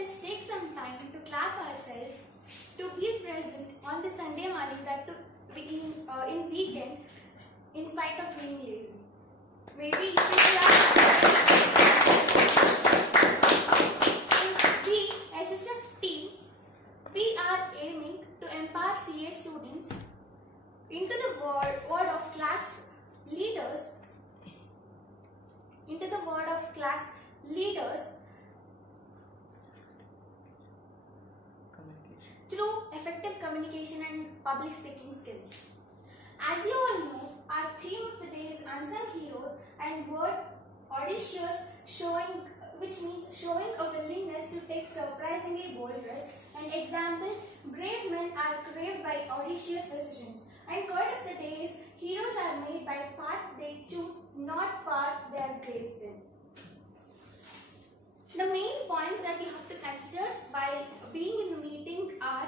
us take some time to clap ourselves to be present on the Sunday morning, that to be in weekend, in spite of being lazy. Maybe if we, SSF team, we are aiming to empower CA students into the world of class leaders, through effective communication and public speaking skills. As you all know, our theme of the day is unsung heroes and word audacious, which means showing a willingness to take surprisingly bold risks. An example, brave men are craved by audacious decisions. And word of the day is heroes are made by path they choose, not path they are placed in. The main points that you have to consider while being in the meeting are,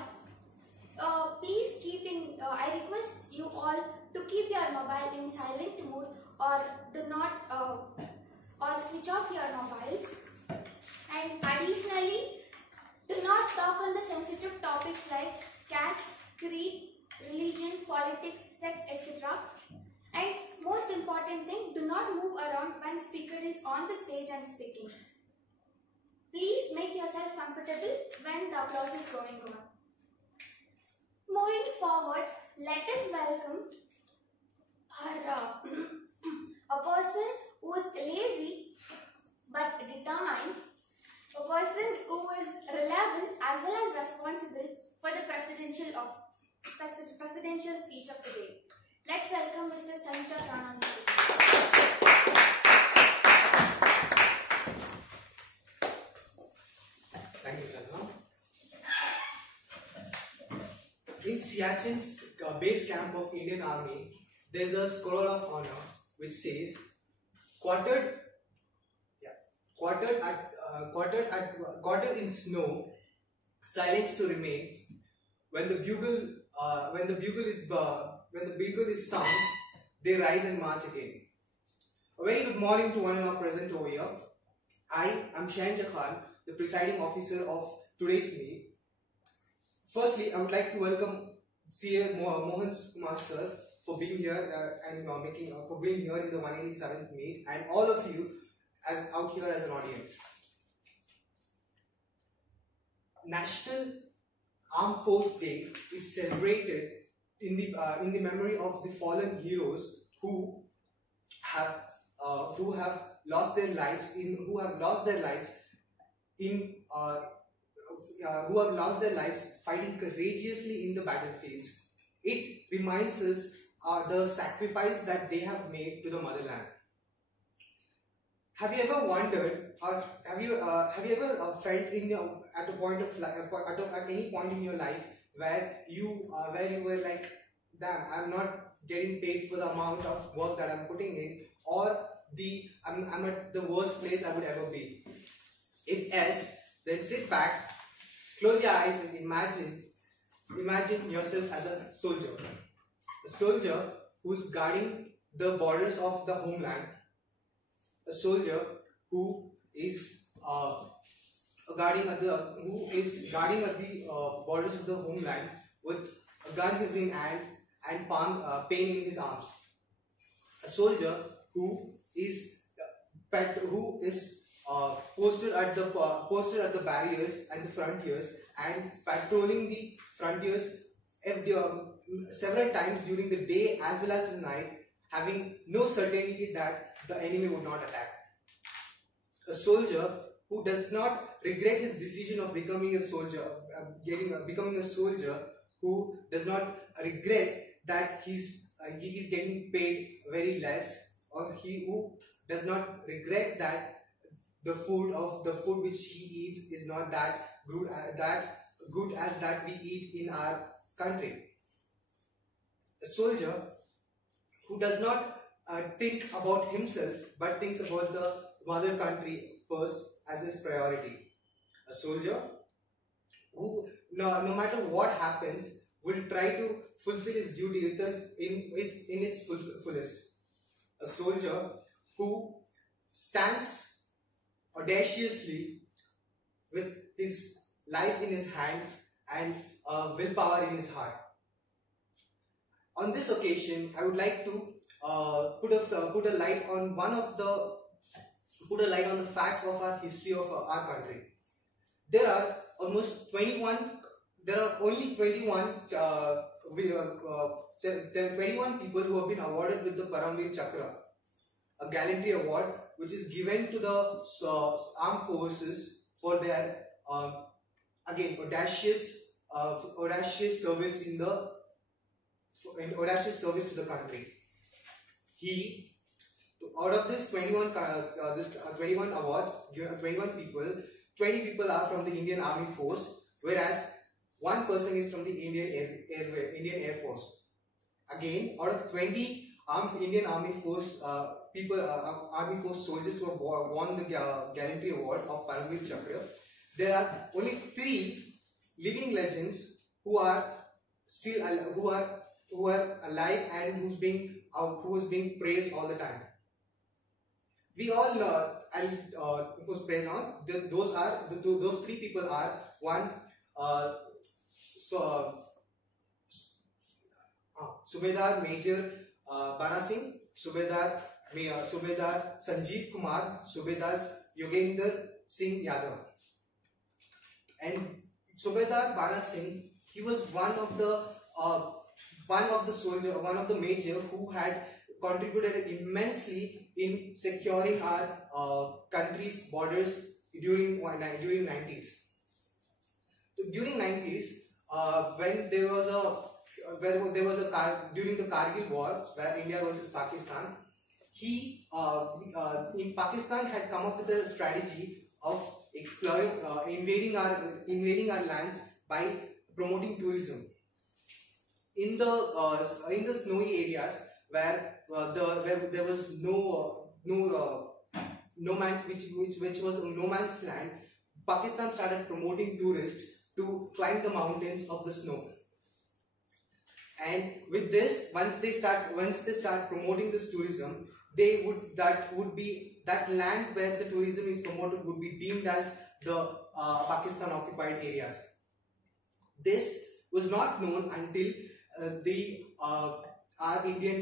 please keep in, I request you all to keep your mobile in silent mode, or do not, or switch off your mobiles. And additionally, do not talk on the sensitive topics like caste, creed, religion, politics, sex, etc. And most important thing, do not move around when speaker is on the stage and speaking. Please make yourself comfortable when the applause is going on. Moving forward, let us welcome our a person who is lazy but determined, a person who is reliable as well as responsible for the presidential speech of the day. Let's welcome Mr. Shaheen. Thank you, Sadhana. In Siachen's base camp of Indian Army, there's a scroll of honor which says, quartered in snow, silence to remain. When the bugle is sung, they rise and march again. A very good morning to one and all present over here. I am Shaheen, the presiding officer of today's meet. Firstly, I would like to welcome CA Mohan Kumar sir for being here for being here in the 187th meet, and all of you as out here as an audience. National Armed Force Day is celebrated in the memory of the fallen heroes who have lost their lives fighting courageously in the battlefields. It reminds us the sacrifice that they have made to the motherland. Have you ever wondered, or have you ever felt at any point in your life where you were like, damn, I'm not getting paid for the amount of work that I'm putting in, or I'm at the worst place I would ever be? If yes, then sit back, close your eyes, and imagine yourself as a soldier who's guarding the borders of the homeland, a soldier who is guarding at the borders of the homeland with a gun in his hand and pain in his arms, a soldier who is posted at the barriers and the frontiers and patrolling the frontiers several times during the day as well as the night, having no certainty that the enemy would not attack. A soldier who does not regret his decision of becoming a soldier, who does not regret that he is getting paid very less, or who does not regret that the food which he eats is not that good as that we eat in our country. A soldier who does not think about himself but thinks about the mother country first as his priority. A soldier who no matter what happens will try to fulfill his duty in its fullest. A soldier who stands audaciously with his life in his hands and willpower in his heart. On this occasion, I would like to put a light on the facts of our history of our country. There are only 21 people who have been awarded with the Paramveer Chakra, a gallantry award which is given to the armed forces for their again audacious service audacious service to the country. Out of this 21 awards given 21 people, 20 people are from the Indian Army Force, whereas one person is from the Indian Air Force. Again, out of 20 Indian Army Force Army Force soldiers who have won the Gallantry Award of Paramveer Chakra, there are only 3 living legends who are still who are alive and who is being praised all the time. We all who's praised on those 3 people are one Subedar Major Bana Singh, Subedar Sanjeev Kumar, Subedar Yogender Singh Yadav. And Subedar Bana Singh, he was one of the major who had contributed immensely in securing our country's borders during 90s. During 90s, when during the Kargil war, where India versus Pakistan, Pakistan had come up with a strategy of exploring, invading our lands by promoting tourism. In the snowy areas where there was no man's which was no man's land, Pakistan started promoting tourists to climb the mountains of the snow. And with this, once they start promoting this tourism, that land where the tourism is promoted would be deemed as the Pakistan occupied areas. This was not known until our Indian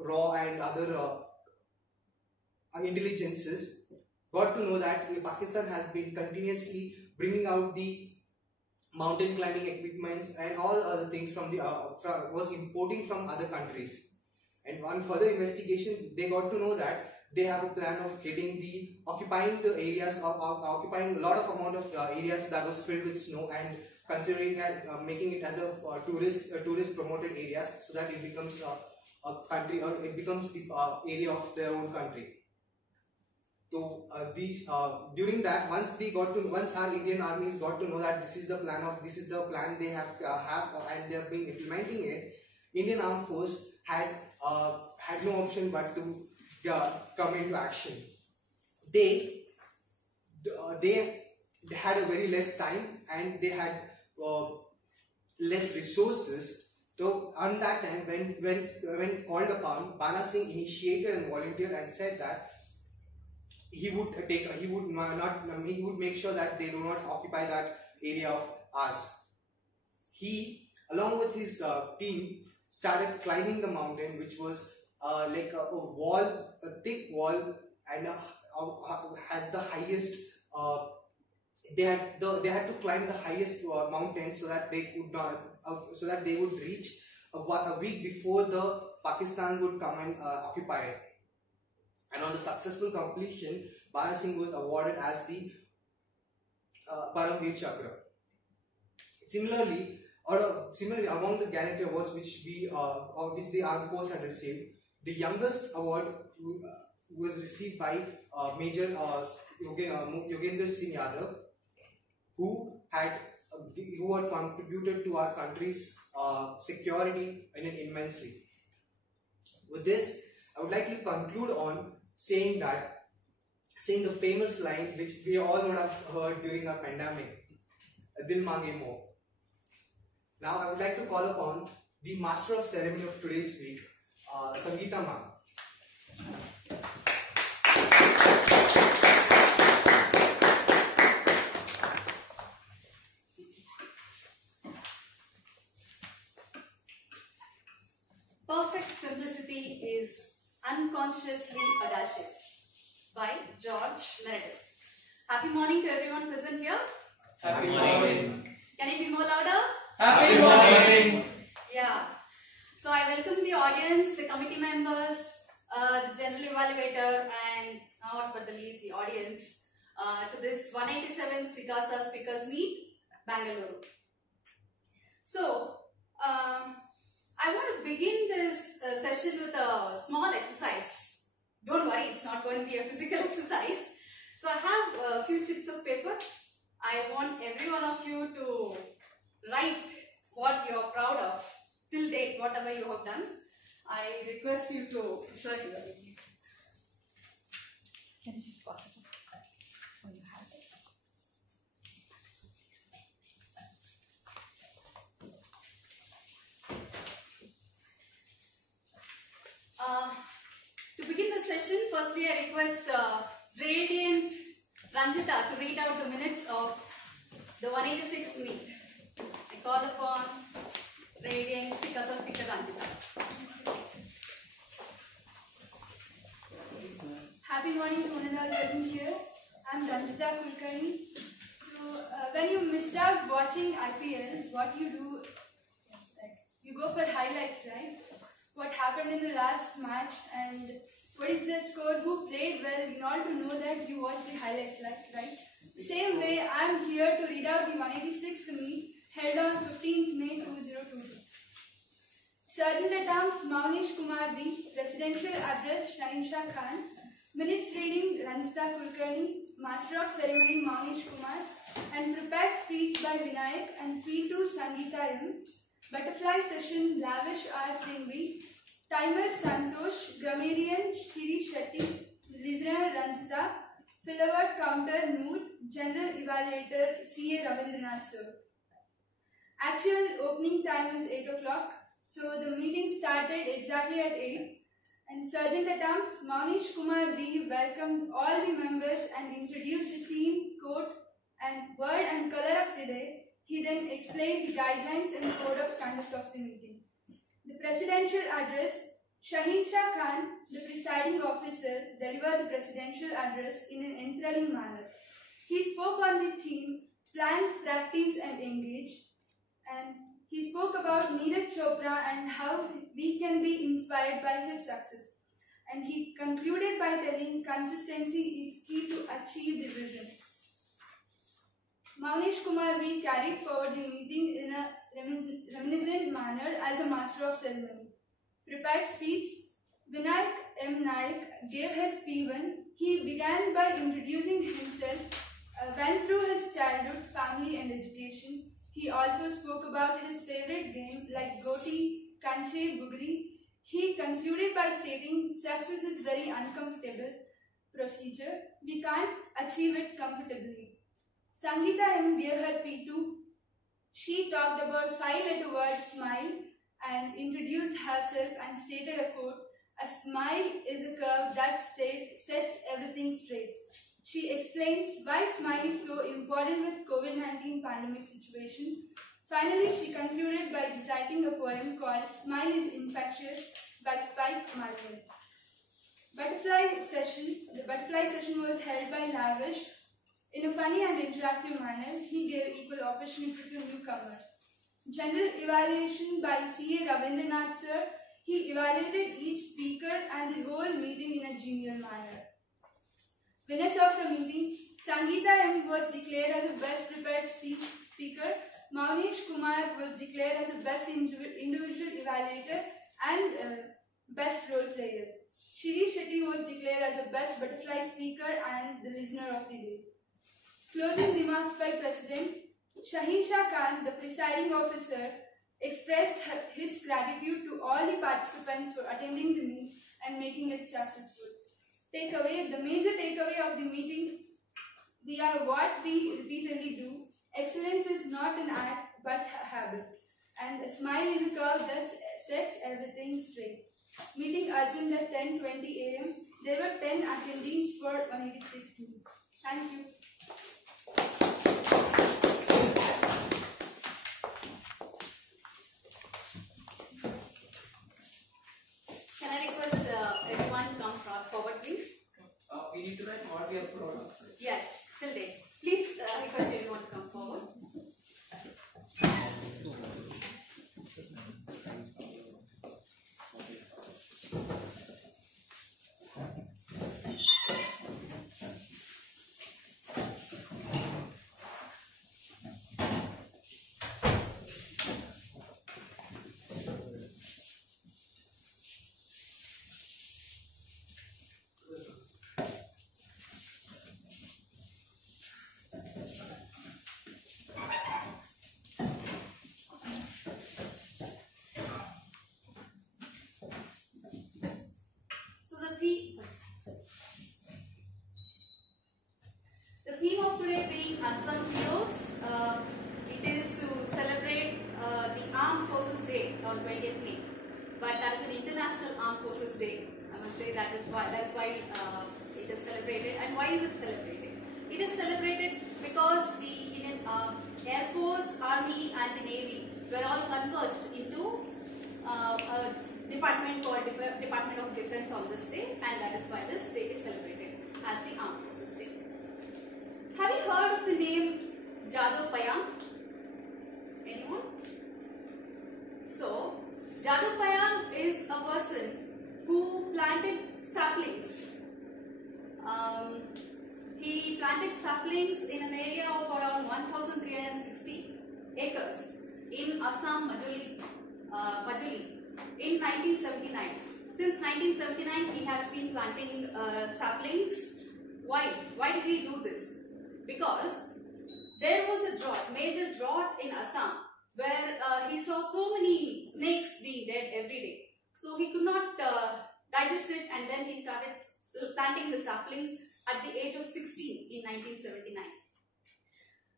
raw and other intelligences got to know that Pakistan has been continuously bringing out the mountain climbing equipments and all other things was importing from other countries. And on further investigation, they got to know that they have a plan of occupying the areas occupying a lot of amount of areas that was filled with snow, and considering making it as a tourist promoted areas, so that it becomes a country, or it becomes the area of their own country. So during that, once our Indian armies got to know that this is the plan they have and they have been implementing it, Indian Armed Force had no option but to come into action. They had a very less time and they had less resources. So on that time, when called upon, Bana Singh initiated and volunteered and said that he would make sure that they do not occupy that area of ours. He, along with his team, started climbing the mountain, which was like a thick wall, and had the highest. They had to climb the highest mountain so that they would reach a week before the Pakistan would come and occupy it. And on the successful completion, Bana Singh was awarded as the Paramveer Chakra. Similarly, among the gallantry awards which the armed force had received, the youngest award was received by Major Yogender Singh Yadav, who had contributed to our country's security immensely. With this, I would like to conclude on saying the famous line which we all would have heard during our pandemic, Dil Mange Mo. Now I would like to call upon the master of ceremony of today's week, Sangeeta ma'am. Courageously Audacious by George Meredith. Happy morning to everyone present here. Happy morning. Can it be more louder? Happy morning. Yeah. So I welcome the audience, the committee members, the general evaluator, and not but the least the audience to this 187 SICASA Speakers Meet, Bangalore. So I want to begin this session with a small exercise. Don't worry, it's not going to be a physical exercise. So I have a few sheets of paper. I want every one of you to write what you are proud of till date, whatever you have done. I request you to insert your please. Can you just pass it? Oh, you have it. To begin the session, firstly I request Radiant Ranjita to read out the minutes of the 186th meet. I call upon Radiant SICASA Speaker Ranjita. Happy morning to one and all present here. I'm Ranjita Kulkarni. So, when you missed out watching IPL, what you do, you go for highlights, right? What happened in the last match and what is the score, who played well, in order to know that you watch the highlights, right? Same way, I'm here to read out the 186th meet held on 15th May 2022. Sergeant at Arms Maunesh Kumar V, Presidential Address Shaheen Shah Khan, Minutes Reading Ranjita Kulkarni, Master of Ceremony Maunesh Kumar, and Prepared Speech by Vinayak and P2 Sangeeta M, Butterfly Session Lavish R. Singhvi, Timer Santosh, Grammarian Shri Shetty, Listener Ranjita, Fillaward Counter Noor, General Evaluator C.A. Ravindranath Sir. Actual opening time is 8 o'clock, so the meeting started exactly at 8. And Sergeant at Arms Maunesh Kumar V welcomed all the members and introduced the theme, quote, and word and color of the day. He then explained the guidelines and code of conduct of the meeting. The presidential address, Shaheen Shah Khan, the presiding officer, delivered the presidential address in an enthralling manner. He spoke on the theme, plan, practice and engage. And he spoke about Neeraj Chopra and how we can be inspired by his success. And he concluded by telling consistency is key to achieve the vision. Maunesh Kumar V carried forward the meeting in a reminiscent manner as a master of ceremony. Prepared speech, Vinayak M. Naik gave his P1. He began by introducing himself, went through his childhood, family and education. He also spoke about his favorite game like Goti, Kanche, Bugri. He concluded by stating success is very uncomfortable procedure. We can't achieve it comfortably. Sangeeta M. gave her P2. She talked about 5-letter word smile and introduced herself and stated a quote, a smile is a curve that sets everything straight. She explains why smile is so important with COVID-19 pandemic situation. Finally, she concluded by reciting a poem called Smile is Infectious by Spike Martin. The butterfly session was held by Lavish. In a funny and interactive manner, he gave equal opportunity to newcomers. General evaluation by C.A. Ravindranath Sir. He evaluated each speaker and the whole meeting in a genial manner. Winners of the meeting, Sangeeta M. was declared as the best prepared speaker. Maunesh Kumar was declared as the best individual evaluator and best role player. Shri Shetty was declared as the best butterfly speaker and the listener of the day. Closing remarks by President Shaheen Shah Khan, the presiding officer, expressed his gratitude to all the participants for attending the meet and making it successful. Takeaway, the major takeaway of the meeting, we are what we repeatedly do. Excellence is not an act but a habit. And a smile is a curve that sets everything straight. Meeting urgent at 10:20 a.m. There were 10 attendees for 186 meet. Thank you. Can I request everyone to come front? forward, please. We need to write what we are proud of. Yes, till date. Please request everyone to come forward. So the theme of today being unsung heroes, it is to celebrate the Armed Forces Day on 20th May. But that is an International Armed Forces Day. I must say that's why it is celebrated. And why is it celebrated? It is celebrated because the Indian Air Force, Army and the Navy were all converged into a department called Department of Defense on this day, and that is why this day is celebrated as the Armed Forces Day. Have you heard of the name Jadoo Payam? Anyone? So, Jadoo Payam is a person who planted saplings. He planted saplings in an area of around 1,360 acres in Assam, Majuli, in 1979. Since 1979, he has been planting saplings. Why? Why did he do this? Because there was a drought, major drought in Assam, where he saw so many snakes being dead every day. So he could not digest it, and then he started planting the saplings at the age of 16 in 1979.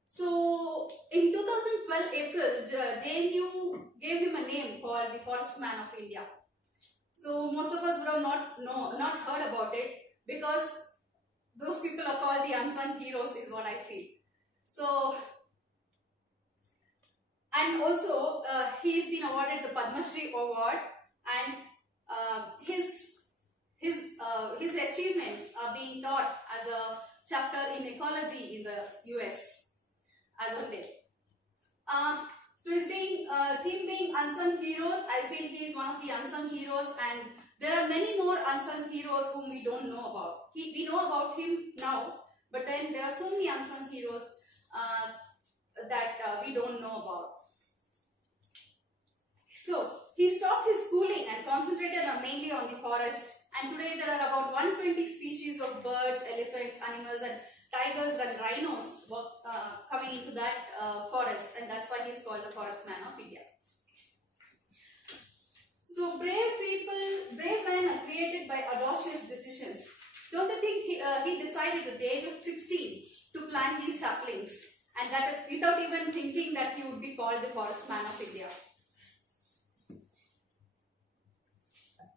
So in 2012 April, JNU gave him a name called the Forest Man of India. So most of us would have not heard about it, because those people are called the unsung heroes, is what I feel. So, and also he's been awarded the Padma Shri award, and his achievements are being taught as a chapter in ecology in the US as of date. So his theme being unsung heroes, I feel he is one of the unsung heroes, and there are many more unsung heroes whom we don't know about. We know about him now, but then there are so many unsung heroes that we don't know about. So he stopped his schooling and concentrated mainly on the forest, and today there are about 120 species of birds, elephants, animals and tigers and rhinos coming into that forest, and that's why he's called the Forest Man of India. So brave men are created by audacious decisions. Don't you think he decided at the age of 16 to plant these saplings, and that is without even thinking that he would be called the Forest Man of India?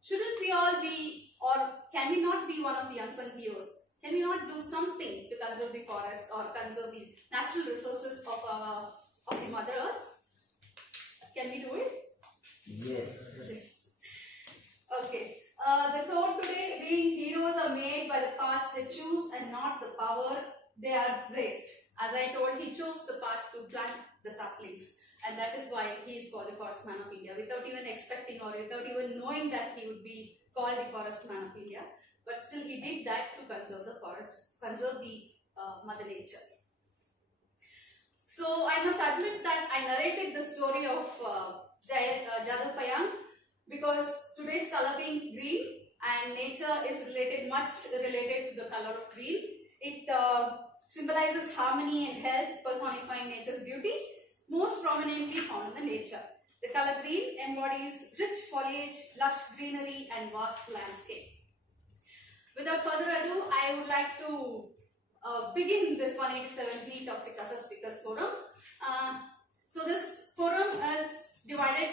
Shouldn't we all be, or can we not be one of the unsung heroes? Can we not do something to conserve the forest or conserve the natural resources of the Mother Earth? Can we do it? Yes. Okay. The quote today being, heroes are made by the paths they choose and not the power they are graced. As I told, he chose the path to plant the saplings, and that is why he is called the Forest Man of India, without even expecting or without even knowing that he would be called the Forest Man of India. But still he did that to conserve the forest, conserve the Mother Nature. So I must admit that I narrated the story of Jadoo Payam because today's color being green, and nature is much related to the color of green. It symbolizes harmony and health, personifying nature's beauty, most prominently found in the nature. The color green embodies rich foliage, lush greenery and vast landscape. Without further ado, I would like to begin this 187th meet of SICASA Speakers Forum. So this forum is divided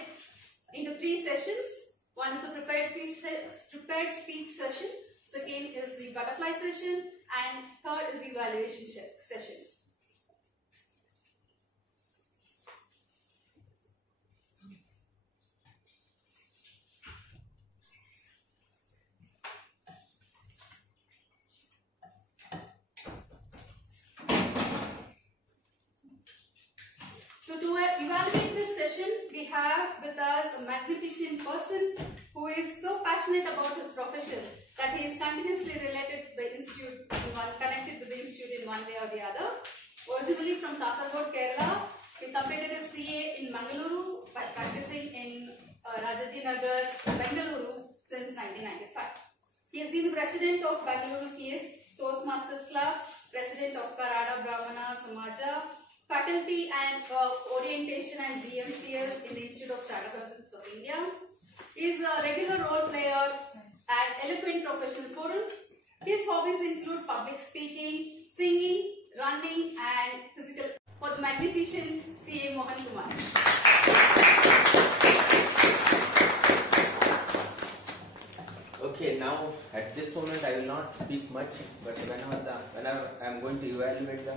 into 3 sessions. One is the prepared speech session, second is the butterfly session, and third is the evaluation session. So to evaluate this session, we have with us a magnificent person who is so passionate about his profession that he is continuously related to the institute, connected to the institute in one way or the other. Originally from Kasaragod, Kerala, he completed his CA in Mangaluru by practicing in Rajajinagar, Bengaluru since 1995. He has been the president of Bengaluru CA's Toastmasters Club, president of Karada Brahmana Samaja, faculty and orientation and GMCS in the Institute of Chartered Accountants of India. He is a regular role player at eloquent professional forums. His hobbies include public speaking, singing, running and physical. For the magnificent CA Mohan Kumar. Okay, now at this moment I will not speak much, but whenever I am going to evaluate the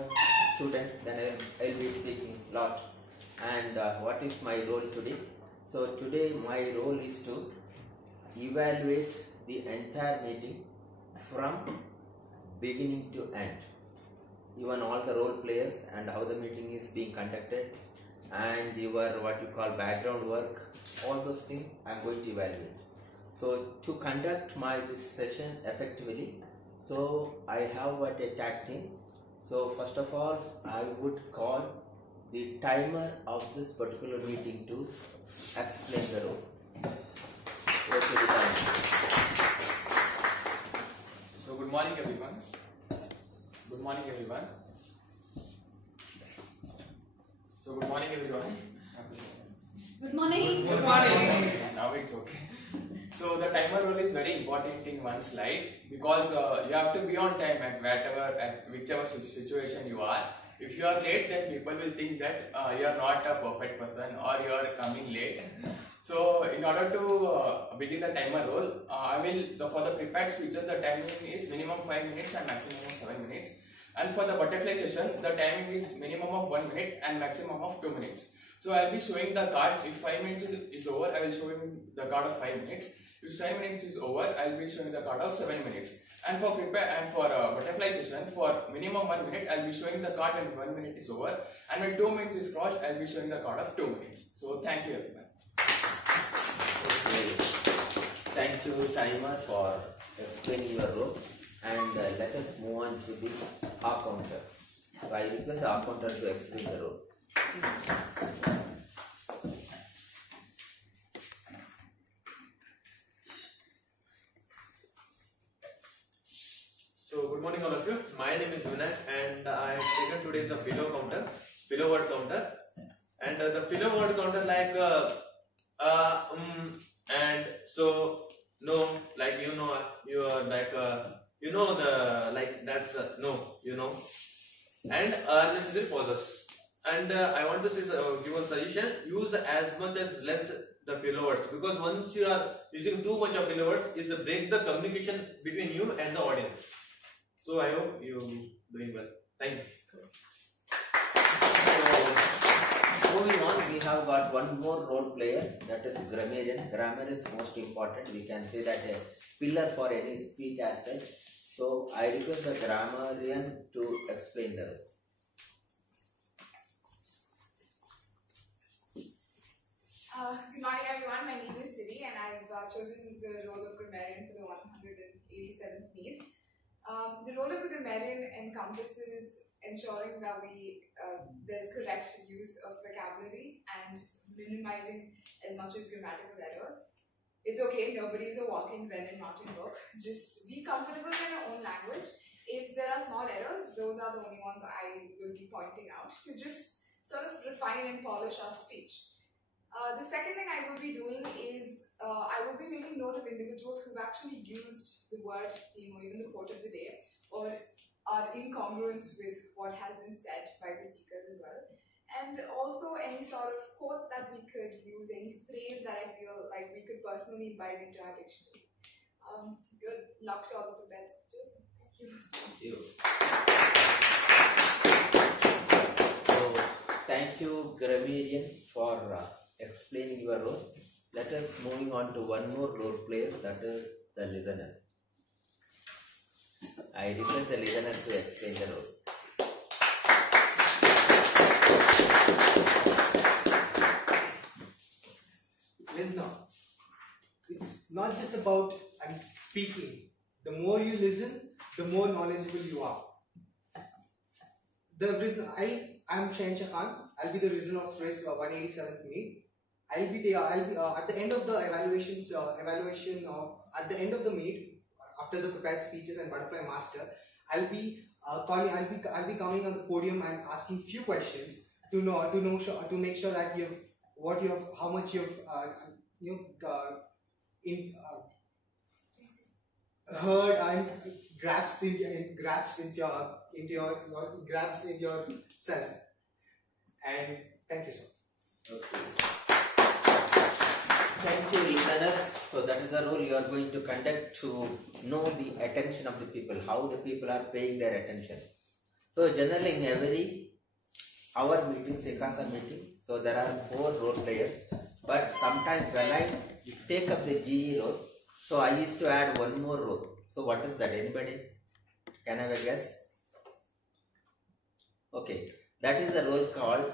student, then I will be speaking a lot. And what is my role today? So today my role is to evaluate the entire meeting from beginning to end. Even all the role players and how the meeting is being conducted and your what you call background work, all those things I am going to evaluate. So to conduct this session effectively, so I have what a tag team. So first of all, I would call the timer of this particular meeting to explain the role. Okay, the timer. So good morning everyone. Good morning everyone. So good morning everyone. Good morning. Good morning. Now it's okay. So the timer role is very important in one's life because you have to be on time at whichever situation you are. If you are late, then people will think that you are not a perfect person or you are coming late. So in order to begin the timer role, for the prepared speeches, the timing is minimum 5 minutes and maximum of 7 minutes. And for the butterfly session, the timing is minimum of 1 minute and maximum of 2 minutes. So I will be showing the cards. If 5 minutes is over, I will show him the card of 5 minutes. If 7 minutes is over, I will be showing the card of 7 minutes. And for butterfly session, for minimum 1 minute, I will be showing the card when 1 minute is over. And when 2 minutes is crossed, I will be showing the card of 2 minutes. So thank you everyone. Okay. Thank you timer for explaining your role. And let us move on to the counter. So I request the counter to explain the role. So good morning all of you. My name is Vinayak and I have taken today's the filo word counter. And the filo word counter like and so no, like you are like the like that's no, and unnecessary pauses. And I want to say, give a suggestion: use as much as less the filler words, because once you are using too much of filler words, is to break the communication between you and the audience. So I hope you doing well. Thank you. So, moving on, we have got one more role player, that is grammarian. Grammar is most important. We can say that a pillar for any speech as such. So I request the grammarian to explain the role. Good morning everyone, my name is Siri and I've chosen the role of grammarian for the 187th meet. The role of the grammarian encompasses ensuring that there's correct use of vocabulary and minimizing as much as grammatical errors. It's okay, nobody is a walking Brennan Martin book. Just be comfortable in your own language. If there are small errors, those are the only ones I will be pointing out to just sort of refine and polish our speech. The second thing I will be doing is I will be making note of individuals who've actually used the word theme or even the quote of the day or are incongruent with what has been said by the speakers as well. And also any sort of quote that we could use, any phrase that I feel like we could personally imbibe into our dictionary. Good luck to all the prepared speeches. Thank you. Thank you. So, thank you, grammarian, for explaining your role. Let us moving on to one more role player, that is the listener. I request the listener to explain the role. just about speaking. The more you listen, the more knowledgeable you are. The reason I'm Shaheen. I'll be the reason of today's 187th meet. I'll be at the end of the at the end of the meet, after the prepared speeches and butterfly master, I'll be coming on the podium and asking few questions to make sure that how much you've heard and grasped into yourself. And thank you, sir. Okay. Thank you, listeners. So that is the role you are going to conduct to know the attention of the people, how the people are paying their attention. So generally in every our meeting, SICASA meeting, so there are 4 role players. But sometimes when I take up the GE role, so I used to add one more role. So what is that? Anybody can have a guess? Okay, that is the role called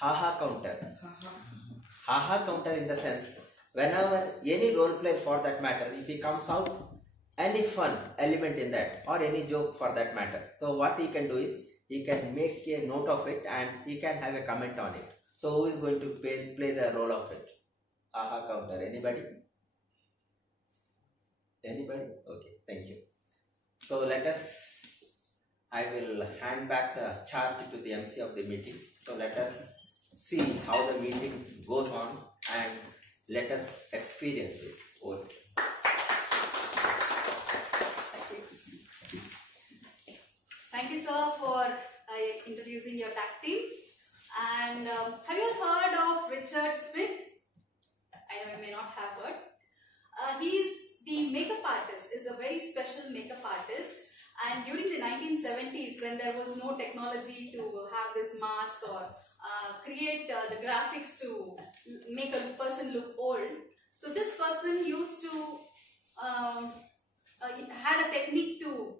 haha counter. Haha counter in the sense, whenever any role player for that matter, if he comes out any fun element in that or any joke for that matter, so what he can do is he can make a note of it and he can have a comment on it. So who is going to play the role of it? Haha counter. Anybody? Anybody? Okay, thank you. So I will hand back the charge to the MC of the meeting. So let us see how the meeting goes on and let us experience it. Over. Thank you, sir, for introducing your tag team. And have you heard of Richard Smith? I know you may not have heard. He's the makeup artist, is a very special makeup artist. And during the 1970s, when there was no technology to have this mask or create the graphics to make a person look old, so this person used to had a technique to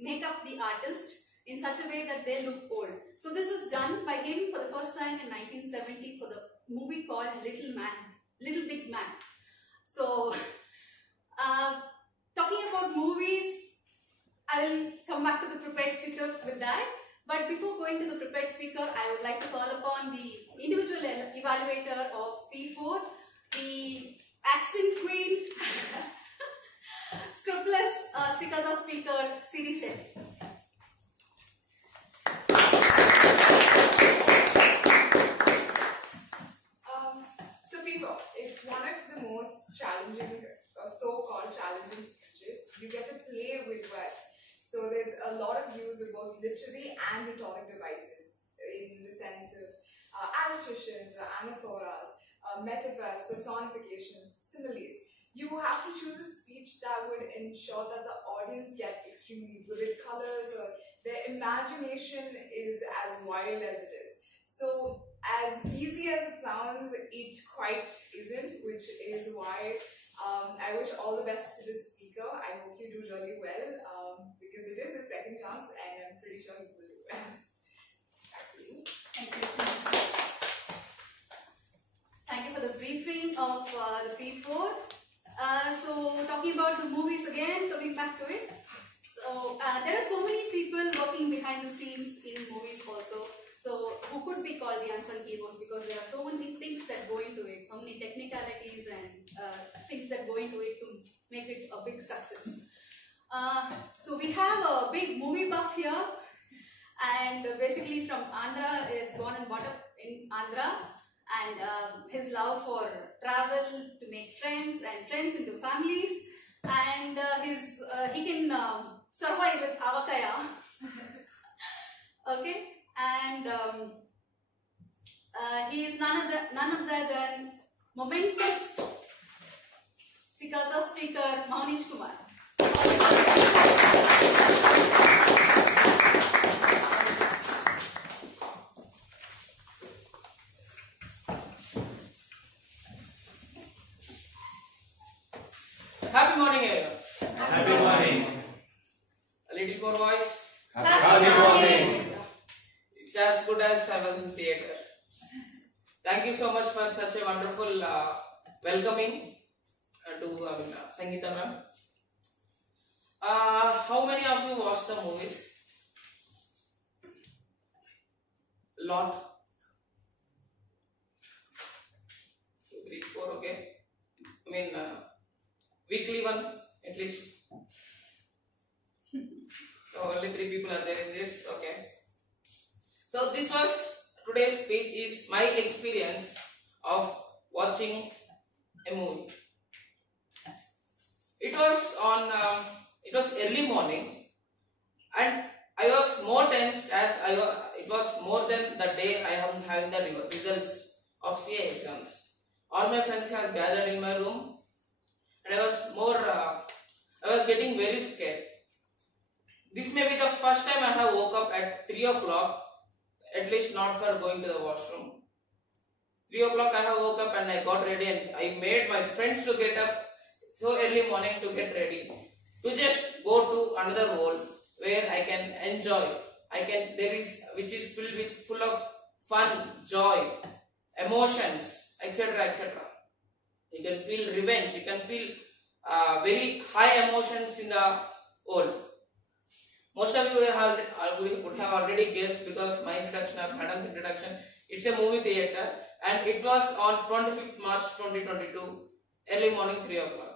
make up the artist in such a way that they look old. So this was done by him for the first time in 1970 for the movie called Little Big Man. So talking about movies, I will come back to the prepared speaker with that. But before going to the prepared speaker, I would like to call upon the individual evaluator of P4, the accent queen, scrupulous SICASA speaker, Shah. So P4, it's one of the most challenging, so-called challenging speeches. You get to play with words. So there's a lot of use of both literary and rhetoric devices in the sense of allocutions, anaphoras, metaphors, personifications, similes. You have to choose a speech that would ensure that the audience get extremely vivid colors or their imagination is as wild as it is. So as easy as it sounds, it quite isn't, which is why I wish all the best to this speaker. I hope you do really well because it is his second chance and I'm pretty sure he will do well. Back to you. Thank you. Thank you for the briefing of the P4. So talking about the movies again, coming back to it. So there are so many people working behind the scenes in movies also. So who could be called the unsung heroes because there are so many things that go into it, so many technicalities and things that go into it to make it a big success. So we have a big movie buff here, and basically from Andhra, is born and brought up in Andhra, and his love for travel to make friends and friends into families, and he can survive with avakaya. Okay, and he is none other than momentous SICASA speaker Manish Kumar. Happy morning, everyone. Happy morning. A little more voice. Happy morning. It's as good as I was in theatre. Thank you so much for such a wonderful welcoming. Sangeeta ma'am. How many of you watched the movies? Lot. 2, 3, 4. Okay. I mean, weekly one at least. So only 3 people are there in this. Okay. So this was today's speech is my experience of watching a movie. It was early morning, and I was more tense as it was more than the day I am having the results of CA exams. All my friends have gathered in my room, and I was getting very scared. This may be the first time I have woke up at 3 o'clock, at least not for going to the washroom. 3 o'clock I have woke up and I got ready, and I made my friends to get up so early morning to get ready, to just go to another world where I can enjoy. Which is full of fun, joy, emotions, etc., etc. You can feel revenge. You can feel very high emotions in the world. Most of you would have already guessed because my introduction or Madam's introduction. It's a movie theater, and it was on 25th March 2022, early morning 3 o'clock.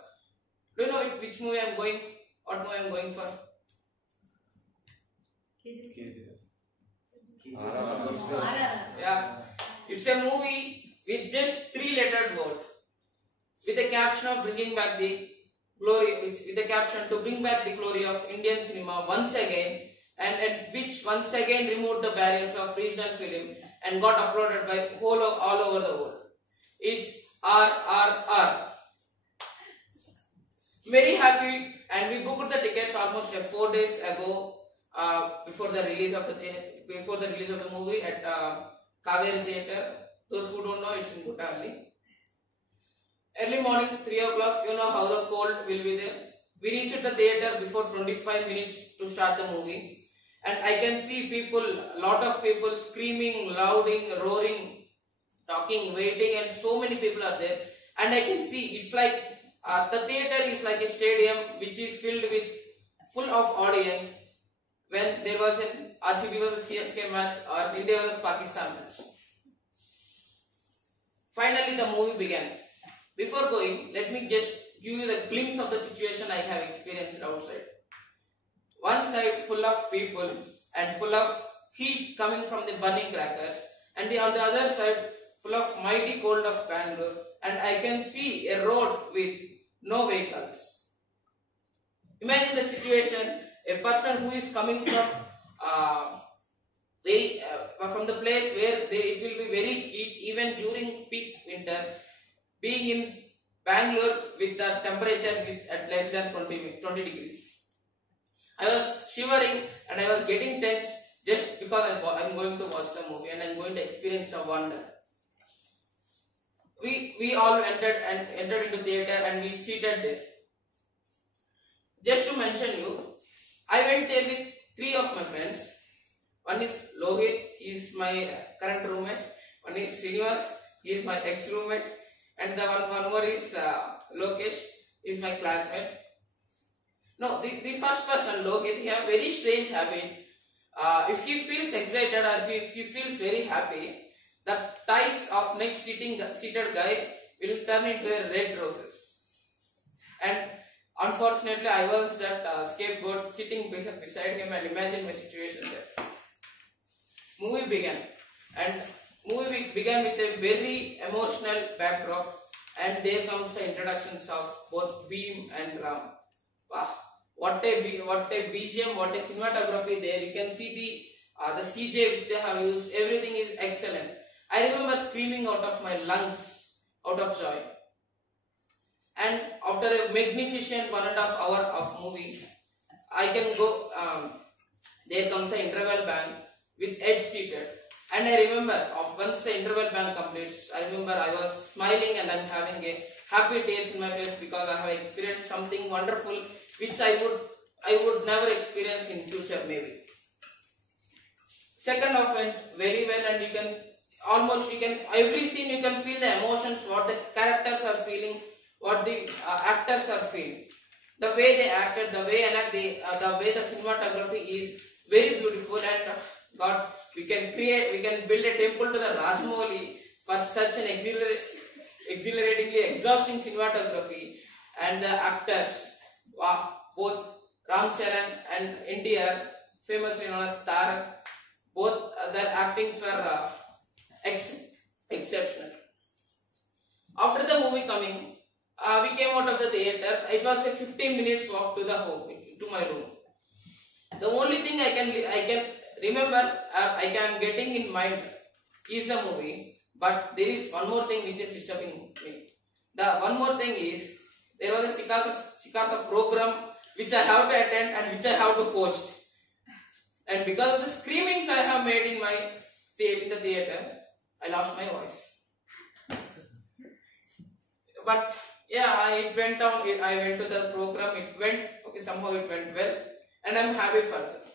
Do you know which movie I am going? What movie I am going for? Yeah, it's a movie with just 3-lettered word, with a caption of bringing back the glory, with a caption to bring back the glory of Indian cinema once again, and which once again removed the barriers of regional film and got uploaded by all over the world. It's RRR. Very happy, and we booked the tickets almost 4 days ago, before the release of the movie at Kaveri Theatre. Those who don't know, it's in Guttahalli. Early morning 3 o'clock, you know how the cold will be there. We reached the theatre before 25 minutes to start the movie, and I can see a lot of people screaming, louding, roaring, talking, waiting, and so many people are there. And I can see it's like the theatre is like a stadium which is filled with full of audience when there was an RCB vs CSK match or India vs Pakistan match. Finally, the movie began. Before going, let me just give you the glimpse of the situation I have experienced outside. One side full of people and full of heat coming from the burning crackers, and on the other side full of mighty cold of Bangalore, and I can see a road with no vehicles. Imagine the situation: a person who is coming from the place where it will be very heat even during peak winter, being in Bangalore with the temperature at less than 20 degrees. I was shivering and I was getting tense just because I'm going to watch the movie and I'm going to experience the wonder. We all entered into theatre and we seated there. Just to mention you, I went there with 3 of my friends. One is Lohit, he is my current roommate. One is Srinivas, he is my ex-roommate. And the one more is Lokesh, is my classmate. No, the first person, Lohit, he has a very strange habit. If he feels excited or if he feels very happy, the ties of next seated guy will turn into a red roses. And unfortunately, I was that scapegoat sitting beside him, and imagine my situation there. Movie began, and movie began with a very emotional backdrop, and there comes the introductions of both Bhim and Ram. Wow, what a BGM, what a cinematography there. You can see the CJ which they have used. Everything is excellent. I remember screaming out of my lungs out of joy. And after a magnificent 1.5 hour of movie, I can go. There comes the interval band with edge seated. And I remember once the interval band completes, I remember I was smiling and I'm having a happy taste in my face because I have experienced something wonderful which I would never experience in future maybe. Second half went very well, and every scene you can feel the emotions, what the characters are feeling, what the actors are feeling. The way they acted, the way the cinematography is very beautiful, and God, we can build a temple to the Rajmouli for such an exhilaratingly exhausting cinematography. And the actors, both Ramcharan and NTR, famously known as Tarak, both their actings were exceptional. After the movie coming, we came out of the theater. It was a 15 minutes walk to my room. The only thing I can remember, I am getting in mind is the movie. But there is one more thing which is disturbing me. The one more thing is, there was a SICASA program which I have to attend and which I have to post. And because of the screamings I have made in the theater, I lost my voice. But yeah, it went down. I went to the program. Somehow it went well, and I'm happy for that.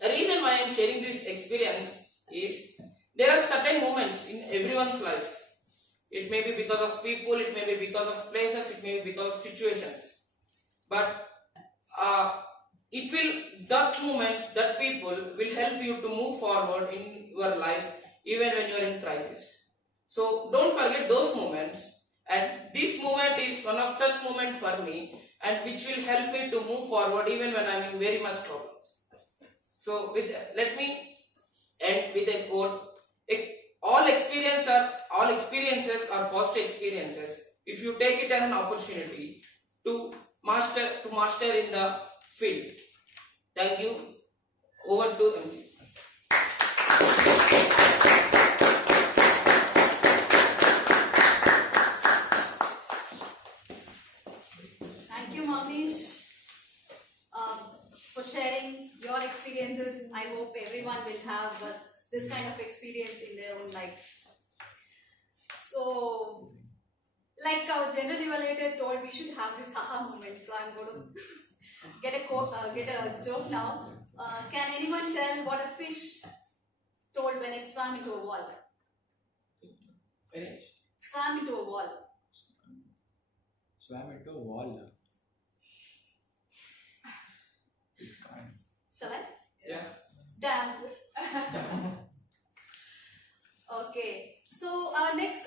The reason why I'm sharing this experience is there are certain moments in everyone's life. It may be because of people, it may be because of places, it may be because of situations. But that moments, that people will help you to move forward in your life even when you are in crisis. So don't forget those moments, and this moment is one of such moments for me, and which will help me to move forward even when I am in very much problems. So let me end with a quote. All experiences are positive experiences if you take it as an opportunity to master in the field. Thank you. Over to MC. Thank you, Mamish, for sharing your experiences. I hope everyone will have this kind of experience in their own life. So, like our general evaluator told, we should have this haha moment. So I'm going to get a joke now. Can anyone tell what a fish told when it swam into a wall? Swam into a wall. Swam into a wall. Shall I? Yeah. Damn. Okay. So our next,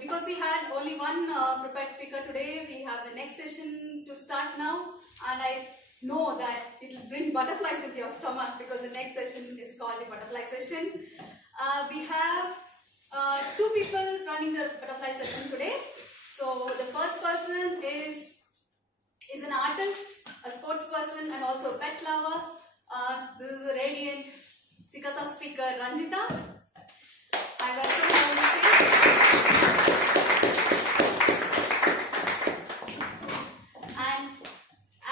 because we had only one prepared speaker today, we have the next session to start now, and I know that it will bring butterflies into your stomach because the next session is called the butterfly session. We have two people running the butterfly session today. So the first person is an artist, a sports person, and also a pet lover. This is a radiant SICASA speaker, Ranjita. I welcome her on stage.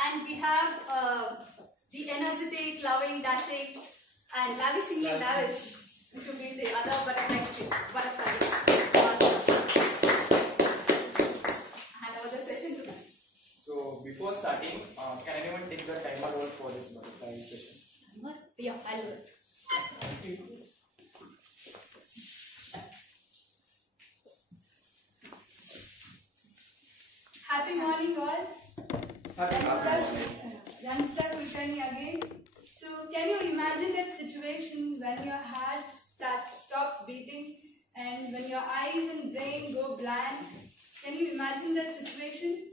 And we have the energetic, loving, dashing, and lavishingly lavish to be the other butterfly master. Hand over the session to us. So before starting, can anyone take the timer role for this butterfly session? Yeah, I'll do it. Thank you. Happy morning all. Happy morning. Youngster returning again. So can you imagine that situation when your heart stops beating and when your eyes and brain go blank? Can you imagine that situation?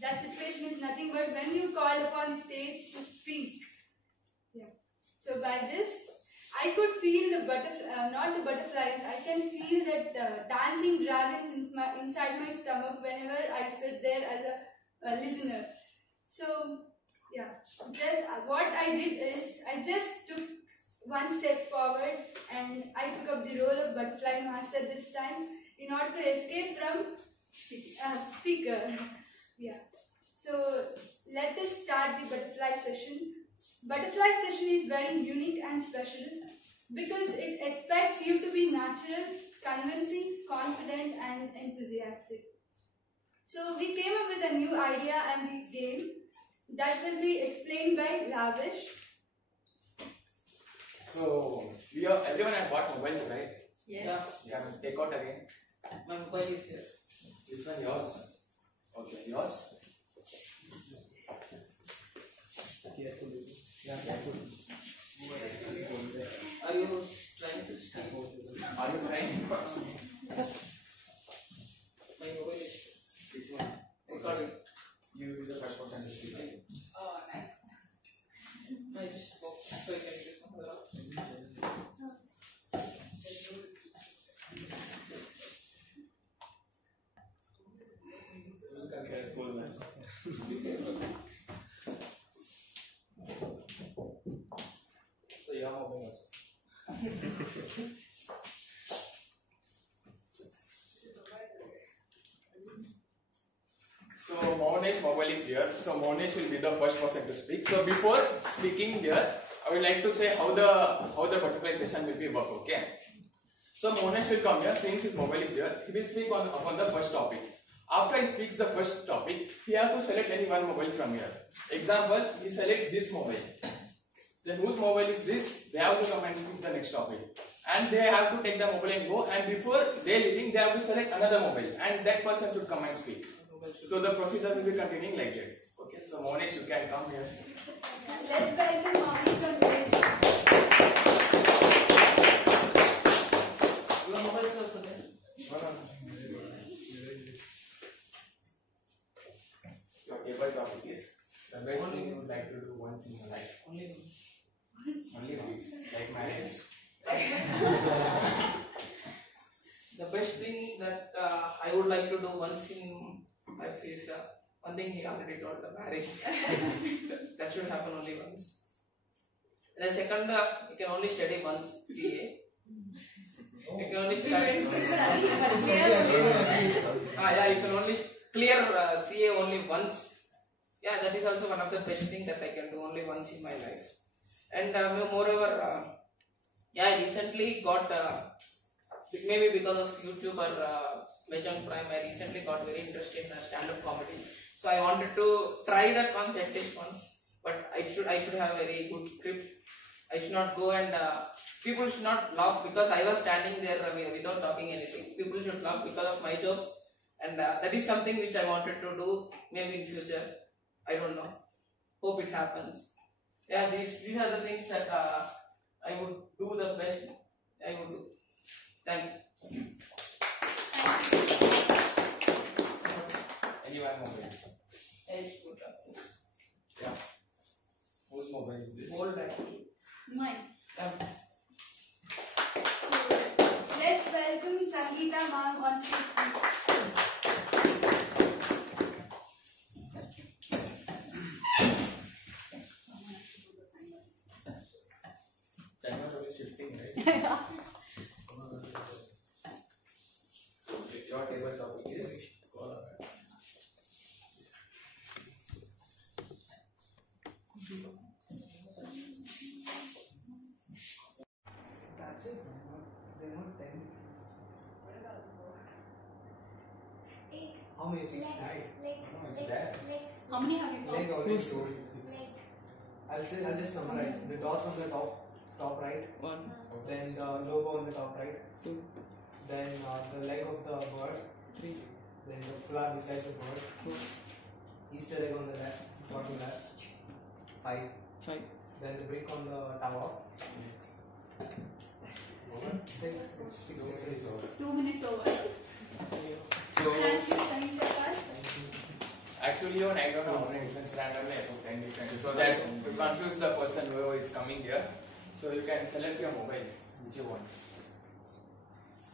That situation is nothing but when you called upon the stage to speak. Yeah. So by this, I could feel the not the butterflies, I can feel that dancing dragons inside my stomach whenever I sit there as a listener. So, yeah, what I did is, I just took one step forward and I took up the role of butterfly master this time in order to escape from speaker. Yeah. So, let us start the butterfly session. Butterfly session is very unique and special because it expects you to be natural, convincing, confident and enthusiastic. So we came up with a new idea and the game that will be explained by Lavish. So everyone has got mobiles, right? Yes. Yeah, take out again. My mobile is here. This one yours. Okay, yours. Carefully. Yeah, carefully. Are you trying to steal? Are you trying? My mobile is this one. Recording. You be the first person to speak. Oh, nice. I just spoke, so you can do something else. Careful, man. Be careful. So your mobile also. So Mohanesh mobile is here. So Mohanesh will be the first person to speak. So before speaking here, I would like to say how the butterfly session will be work. Okay. So Mohanesh will come here. Since his mobile is here, he will speak upon the first topic. After he speaks the first topic, he has to select any one mobile from here. Example, he selects this mobile. Then whose mobile is this? They have to come and speak the next topic. And they have to take the mobile and go. And before they leaving, they have to select another mobile. And that person should come and speak. So the procedure will be continuing like that. Okay, so Mohanesh, you can come here. Let's welcome Mohanesh on stage. Your mobile is also there. Your favorite topic is the best thing you would like to do once in your life. Only Only once, like marriage. the best thing that I would like to do once in life is one thing he already told, the marriage. That should happen only once. And the second, you can only study once CA. You can only study. Yeah, you can only clear CA only once. Yeah, that is also one of the best things that I can do only once in my life. And moreover, yeah, I recently got, maybe because of YouTube or Vision Prime, I recently got very interested in stand-up comedy. So I wanted to try that once, at least once. But I should have a very good script. I should not go and people should not laugh because I was standing there without talking anything. People should laugh because of my jokes, and that is something which I wanted to do maybe in future. I don't know. Hope it happens. Yeah, these are the things that I would do the best. I would do. Thank you. Anyone mobile? Yeah. Whose mobile is this? Old actually. Mine. Yeah. So, let's welcome Sangeeta ma'am on stage, please. Timer always shifting, right? So your table topic is That's it. There are not 10. How many? 6, 9. no, it's there. How many have you Leg found? already told you 6. I'll just summarize. The dots on the top right. 1, Then the logo on the top right. 2, Then the leg of the bird. 3, Then the flower beside the bird. 4, Easter egg on the left. Bottom left. 5. 5. Then the brick on the tower. 6. It's 6 minutes over. 2 minutes over. So Thank you, Sangeeta. actually your diagram of difference randomly about 10 differences. So that to confuse the person who is coming here. So you can select your mobile which you want.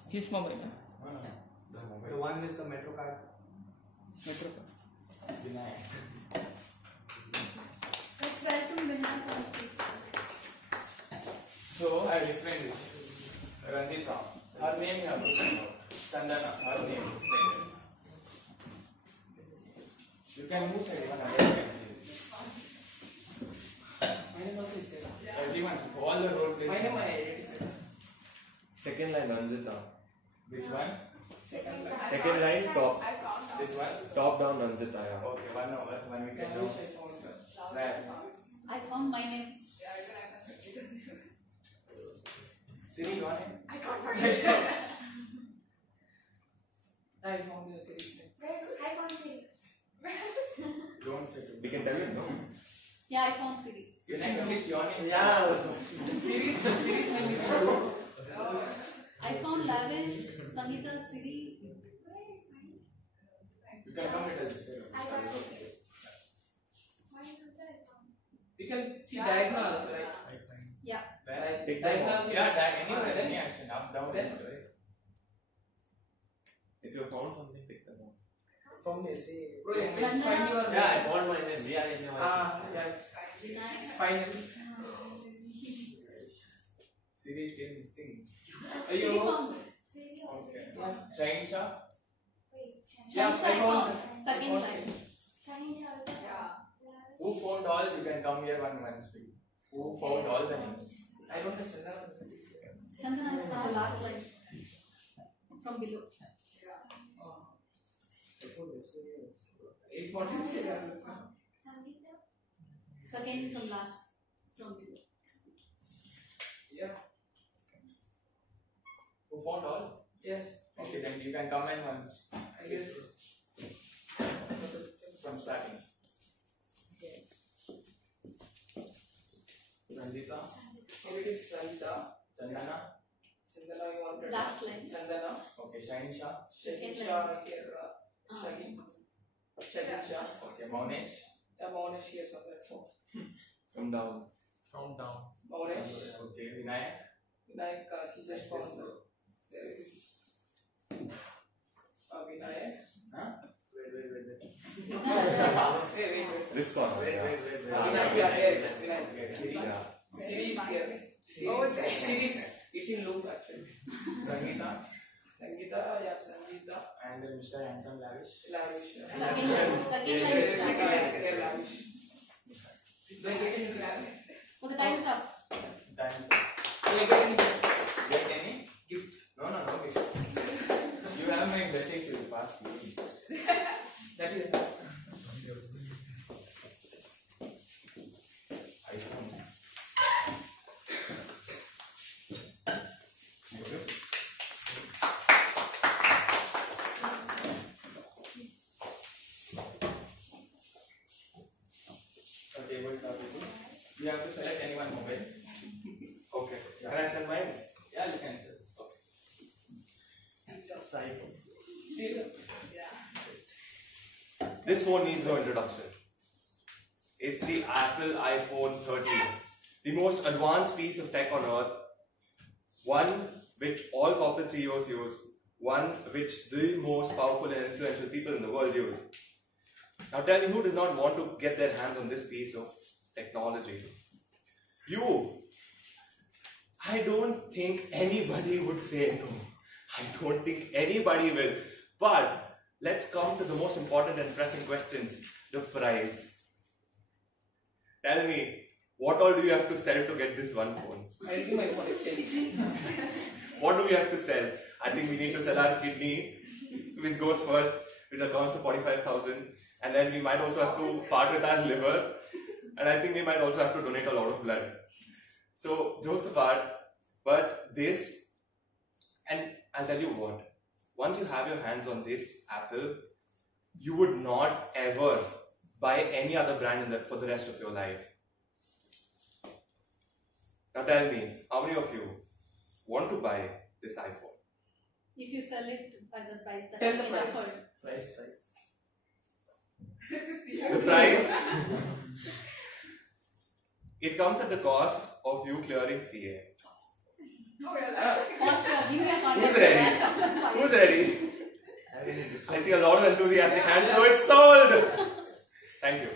His mobile, No, no, the The mobile. one with the metro card. Metro. Deny. Let's welcome Vinay on stage. So I will explain this. Randita, her name you have to find out. Chandana, her name. You can move side one other can see. My name also is there. Everyone, all the role plays. My name I identified. Second line, Anjita. Which one? Second line. Second line, top. This one? Top down, Anjita. Yeah. Okay, 1 hour, 1 week I ago. wish I found that. Where? I found my name. Siri, your name? I can't forget. I found the series name. Don't say We can tell you, no? Yeah, I found Siri. Can I notice your name? Yeah. Series name. I found Lavish, Sangeeta, Siri. You can come with us. We can see diagonal also, right? Yeah. Where? Take Diagonal. Anywhere, any action, up, down, Then- left, right? If you found something, pick them up. Found essay. Bro, at least Chandana. find your Yeah, I found my name. Yeah, I know. yes. Vinayak. Finally. Siri is still missing. Siri Ayyo. found. Okay. Yeah. Shaheen Shah? Yeah, Shaheen, I found. Second line. Who found all? You can come here one speak. Who found all the names? I don't have Chandana. Chandana is the last line. From below. If what is it? Second from last. From below. Yeah. Who found all? Yes. Okay, then you can come in once. I guess. From starting. Nandita, Here it is Sangeeta. Chandana, Chandana, you already. Last line. Chandana. okay, Shaheen Shah, Shaheen Second Shah line. here. Ah. Shaheen. Shaheen Shah. okay, Maunesh, Maunesh here somewhere. So, From down. Maunesh. okay, Vinayak, Vinayak, he just found the. There it is. Vinayak. huh? Wait. Hey, wait. This one. Vinayak, yeah, here it is. Vinayak. Okay, Siri, Yeah. Siri is here. Siri is, it's in loop actually. Sangeeta, Sangeeta, yeah, Sangeeta. and then Mr. Handsome Lavish. Lavish. Second line. Second line is last. They're lavish. They get into lavish. Oh, the time is up. Time. They get into Get any? Gift. No, gift. You have my message, you will pass you. that is. iPhone. Okay, what's the topic? You have to select any one mobile. Okay. Can I send mine? Yeah, you can select. This phone needs no introduction. It's the Apple iPhone 13, the most advanced piece of tech on earth, one which all corporate CEOs use, one which the most powerful and influential people in the world use. Now tell me, who does not want to get their hands on this piece of technology? You! I don't think anybody would say no. I don't think anybody will. But let's come to the most important and pressing questions, the price. Tell me, what all do you have to sell to get this one phone? I'll give my phone actually. What do we have to sell? I think we need to sell our kidney, which goes first, which accounts to 45,000. And then we might also have to part with our liver. And I think we might also have to donate a lot of blood. So, jokes apart, but this, and I'll tell you what, once you have your hands on this Apple, you would not ever buy any other brand for the rest of your life. Now tell me, how many of you want to buy this iPhone? If you sell it by the price that Tell I the can price. afford. The price, it comes at the cost of you clearing CA. For sure, give me a contact. Who's ready? Who's ready? I see a lot of enthusiastic hands, so it's sold! Thank you.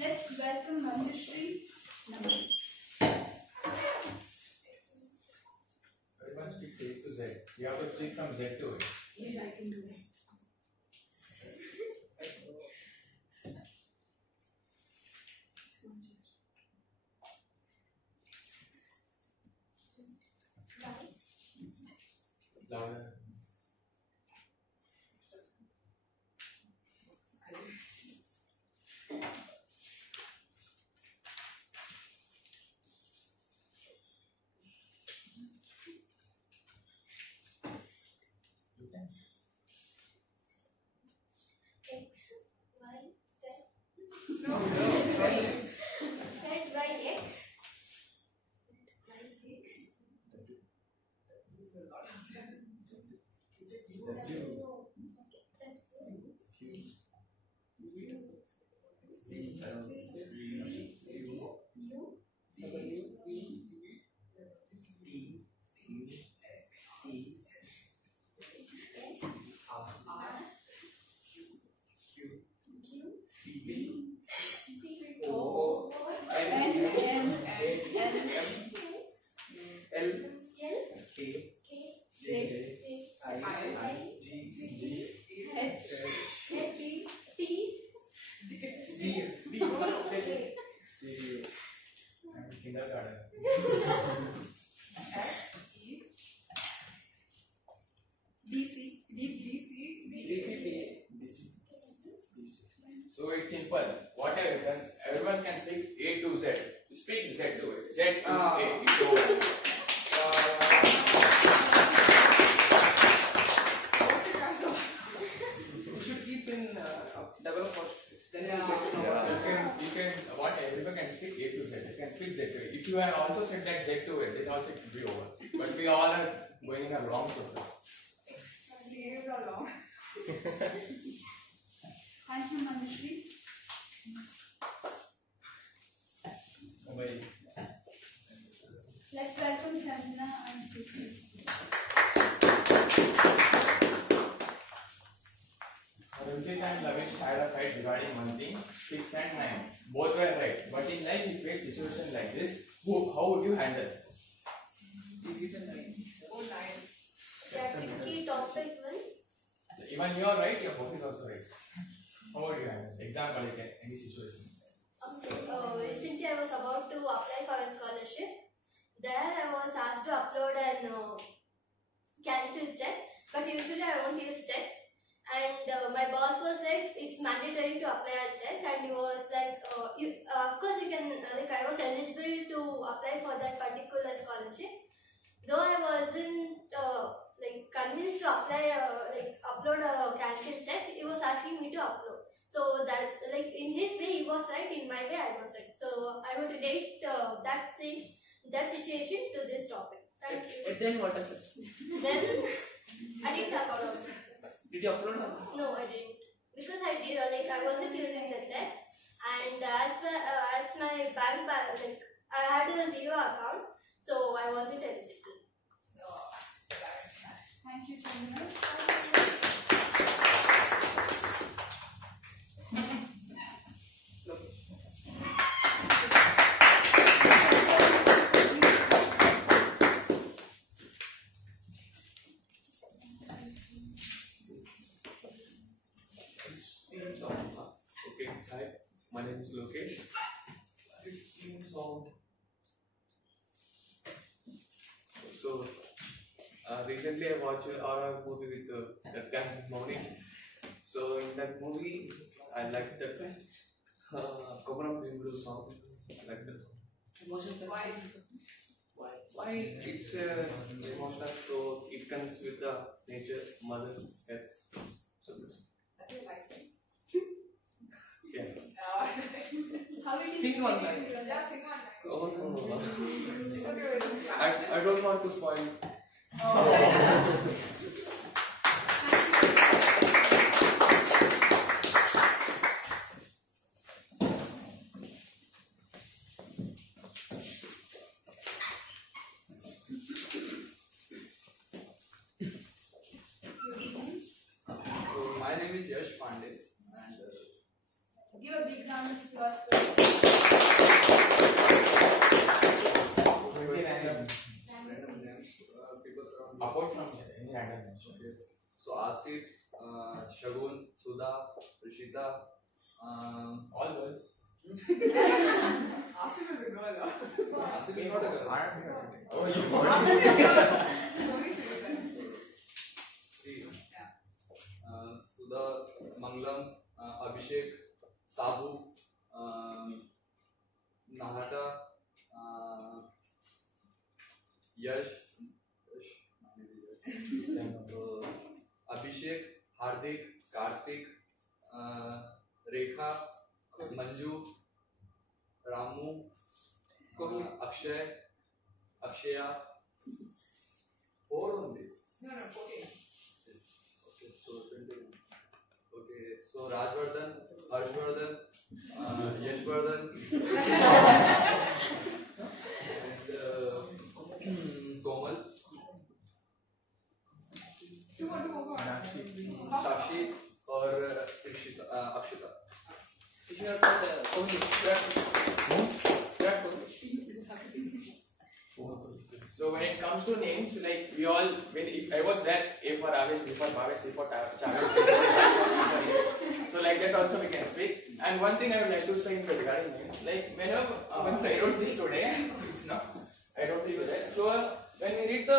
Let's welcome Manjushri. Everyone speaks A to Z. You have to speak from Z to A. Yeah, I can do it. louder. X, Y, Z. No. Z, Y, X. Z, Y, X. So it's simple. What I have written, everyone can speak A to Z. You speak Z to it. Z to A. It's over. You should keep in double apostrophes. Then You can what everyone can speak A to Z. You can speak Z to it. If you had also said that Z to it, then also it will be over. But we all are going in a wrong process. Names are long. Thank you, Manishri. Let's welcome Chandana and Susi. Ranjit and Lavish had a fight regarding one thing, 6 and 9. Both were right. But in life, if you face situation like this, how would you handle? Oh, nice. Key topic one. Even you are right, your boss is also right. How would you handle? Example, like any situation. Recently I was about to apply for a scholarship. There I was asked to upload an cancel check, but usually I won't use checks. And my boss was like, it's mandatory to apply a check, and he was like, of course you can, I was eligible to apply for that particular scholarship. Though I wasn't convinced to apply, upload a cancel check, he was asking me to upload. So that's in his way he was right, in my way I was right. So I would relate that situation to this topic. Thank you. And then what happened? Then I didn't upload. Did you upload? No, I didn't. Because I did I wasn't using the check, and as my bank balance, I had a zero account, so I wasn't eligible. Thank you, Chandana. Okay, hi, my name is Lokesh. So, recently I watched a horror movie with that guy Morning. So in that movie, I liked that Cobra Bimbu song. I like that song. Why? It's emotional, so it comes with the nature, mother, earth. So that's Do you like it? yeah. How did you Sing one line. Yeah, sing one line. Oh no. It's okay with me. I don't want to spoil. So my name is Yash Pandey, and Give a big round of applause for 20 random. random names, people around. Apart from any random names. So Asif, Shagun, Sudha, Rishita, All girls. Asim is a girl, huh? Asif is not a girl. Oh, you Only three of them. Yash, then Abhishek, Hardik, Karthik, Rekha, Manju, Ramu, Akshay, Akshaya. 4 only. No, 14. Okay, so 21. Okay, so Rajvardhan, Harshvardhan, Yashvardhan, and Komal, Sakshi, और Akshita. So when it comes to names, like we all, if I was there, A for Avesh, B for Bhavesh, C for Chavesh. So like that also we can speak. And one thing I would like to say regarding names, like whenever once I wrote this today, it's not, I wrote this today. So when we read the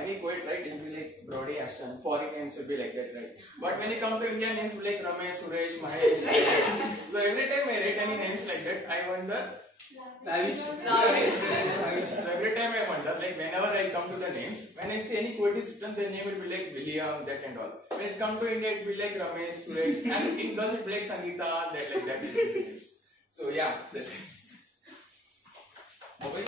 any poet, right, it will be like Brody, Ashton. Foreign names will be like that, right? But when it comes to Indian names, will be like Ramesh, Suresh, Mahesh. Like that. So every time I read any names like that, I wonder. So every time I wonder, like whenever I come to the names, when I see any poet is written, their name will be like William, that and all. When it comes to India, it will be like Ramesh, Suresh, and in girls it will be like Sangeeta, that like that. So yeah, that's it. Okay.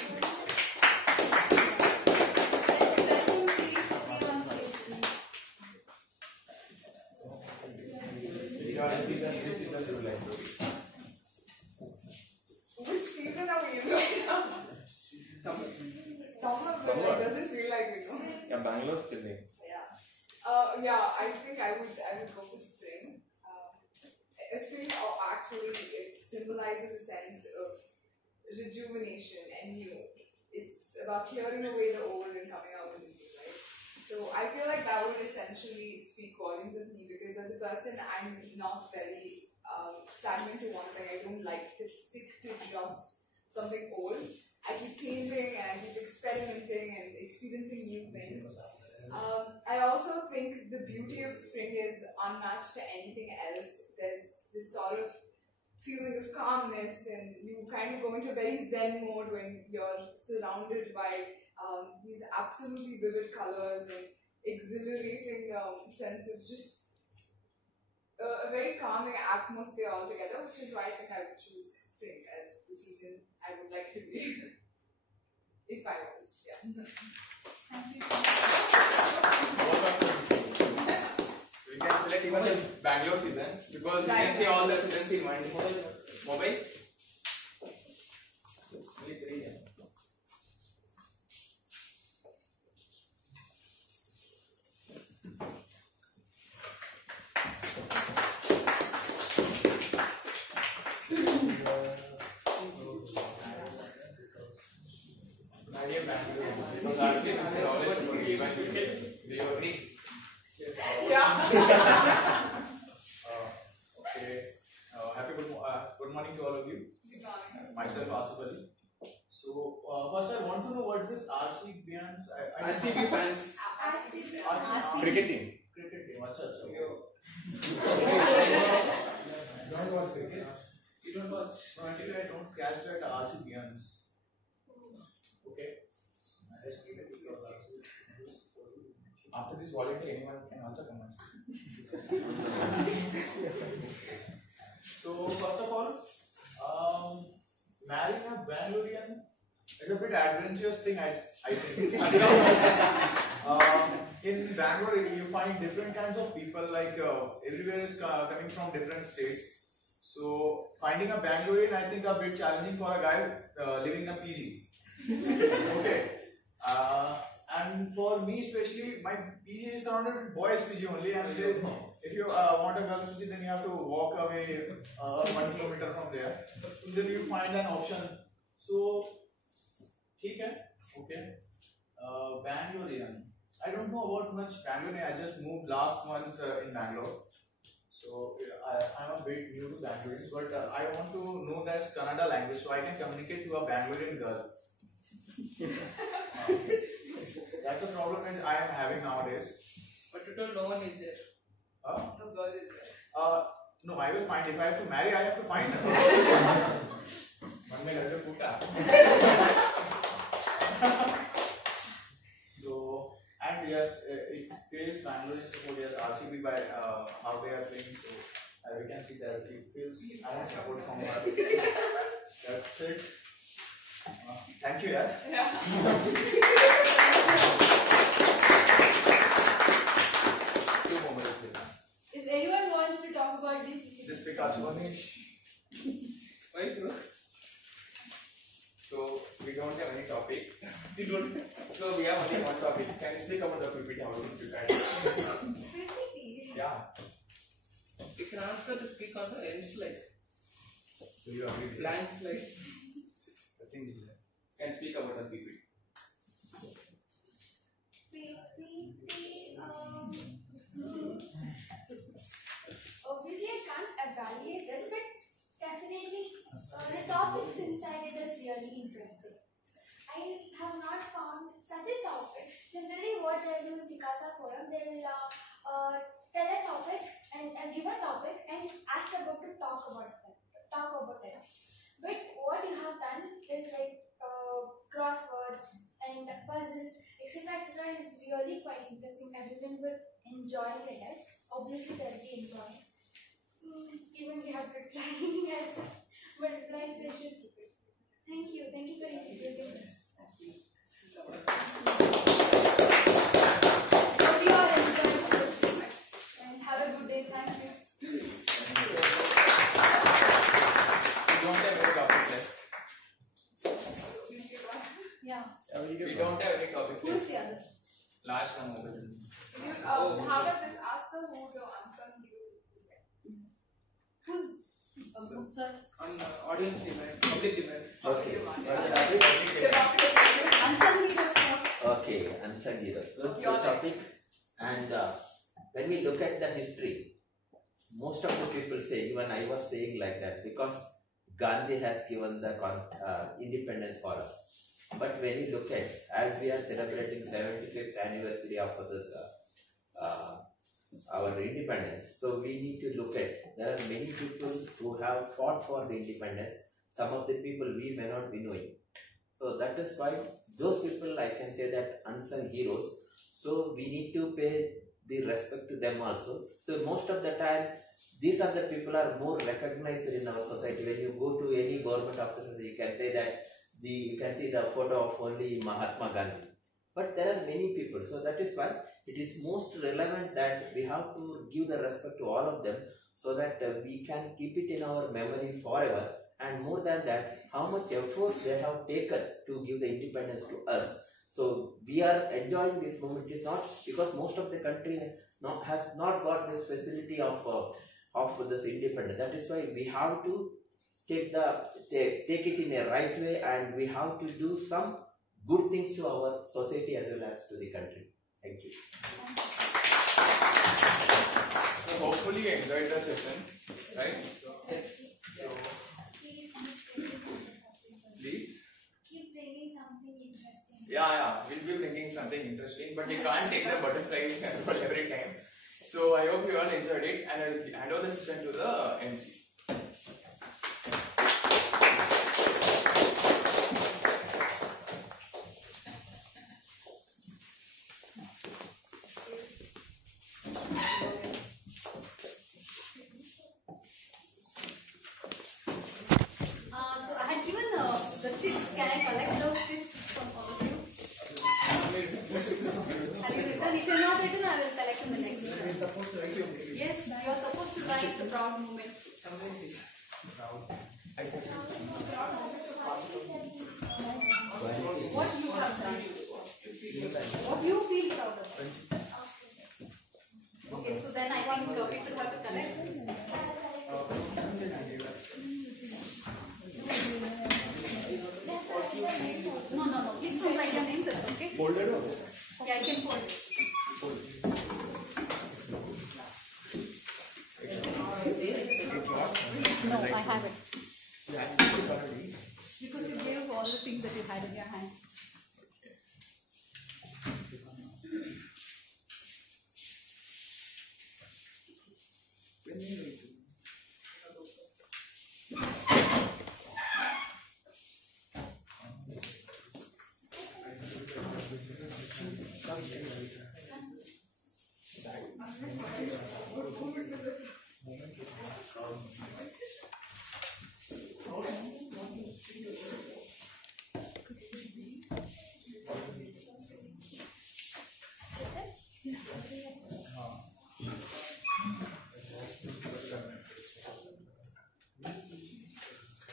Which season are we in right now? Summer. But it doesn't feel like it, no? Yeah, Bangalore's chilling. Yeah. Yeah, I think I would go for spring. Spring actually it symbolizes a sense of rejuvenation and new. It's about clearing away the old and coming out with the new, right? So I feel like that would essentially speak volumes of me, because as a person I'm not very stagnant to one thing. I don't like to stick to just something old. I keep changing and I keep experimenting and experiencing new things. I also think the beauty of spring is unmatched to anything else. There's this sort of feeling of calmness, and you kind of go into a very zen mode when you're surrounded by these absolutely vivid colors and exhilarating sense of just a very calming atmosphere altogether, which is why I think I would choose spring as the season I would like to be. If I was, yeah. Thank you. We can select even the Bangalore season, because we can see all the seasons in one mobile. It's only 3. Yeah. So that's it. We always forgive and we do you agree? Yeah. Okay. Good morning to all of you. Myself Asif Ali. So first I want to know what's this RC fans? RCB fans. Cricket team. Cricket team. Acha. You don't watch cricket? You don't watch? No, actually I don't catch that RC fans. Okay. After this volunteer, anyone can also come and speak. So first of all, marrying a Bangalorean is a bit adventurous thing, I think. In Bangalore, you find different kinds of people. Like everywhere is coming from different states. So finding a Bangalorean, I think, a bit challenging for a guy living in a PG. Okay. And for me especially, my PG is surrounded with boys PG only, and if you want a girls PG, then you have to walk away 1 kilometer from there. Then you find an option. So, okay. Bangalorean. I don't know about much Bangalorean. I just moved last month in Bangalore. So I'm a bit new to Bangaloreans, but I want to know that Kannada language so I can communicate to a Bangalorean girl. That's a problem that I am having nowadays. But you don't know one is there. No girl is there. No, I will find. If I have to marry, I have to find her. and yes, it feels Bangalore support yes RCB by how they are playing. So we can see that it feels our support from our. That's it. Thank you, yeah. Two more minutes later. If anyone wants to talk about this, Pikachu. Why, bro? So we don't have any topic. We don't. So we have only one topic. Can you speak about the PPT? How it is prepared? Yeah. You can ask her to speak on the end slide. Do you agree? with Blank slide. The thing is that. Can speak about the PPT. Obviously, I can't evaluate it, but definitely the topics inside it is really interesting. I have not found such a topic. Generally, what they do in SICASA forum, they will tell a topic and give a topic and ask the group to talk about it. But what you have done is like crosswords and puzzle, etc. is really quite interesting. Everyone will enjoy it, I guess. Obviously, they'll be enjoying. Even we have to try as a butterfly session. Thank you for introducing this. hope you all enjoyed the session and have a good day. Thank you. We don't have any topic left. Yeah. We don't have any topic Who's left. the other? Last one over. How about this? Ask the who your unsung heroes. Who's sir? On audience demand, public demand. Okay. Unsung heroes. Okay, unsung heroes. Good topic. And when we look at the history, most of the people say, even I was saying like that, because Gandhi has given the independence for us. But when you look at, as we are celebrating 75th anniversary of this our independence, so we need to look at, there are many people who have fought for the independence. Some of the people we may not be knowing. So that is why those people, I can say that unsung heroes. So we need to pay the respect to them also. So most of the time, these are the people are more recognized in our society. When you go to any government offices, you can say that you can see the photo of only Mahatma Gandhi. But there are many people. So that is why it is most relevant that we have to give the respect to all of them, so that we can keep it in our memory forever. And more than that, how much effort they have taken to give the independence to us. So we are enjoying this moment. It is not because most of the country has not got this facility of this independence. That is why we have to take it in a right way, and we have to do some good things to our society as well as to the country. Thank you. So hopefully you enjoyed the session, right? Yes. So please. Keep bringing something interesting. Yeah, we'll be bringing something interesting, but we can't take the butterfly control every time. So I hope you all enjoyed it, and I will hand over the session to the MC. So I had given the chits. Can I collect those chits from all of you? Have you written? If you are not written, I will collect in the next class. Yes, you are supposed to write the proud moments. What you have done. What you feel proud of. Okay, so then I think people have to collect. No. Please don't write your names. That's okay. Folded or? Yeah, you can fold it. No, I have it. Because you gave all the things that you had in your hand.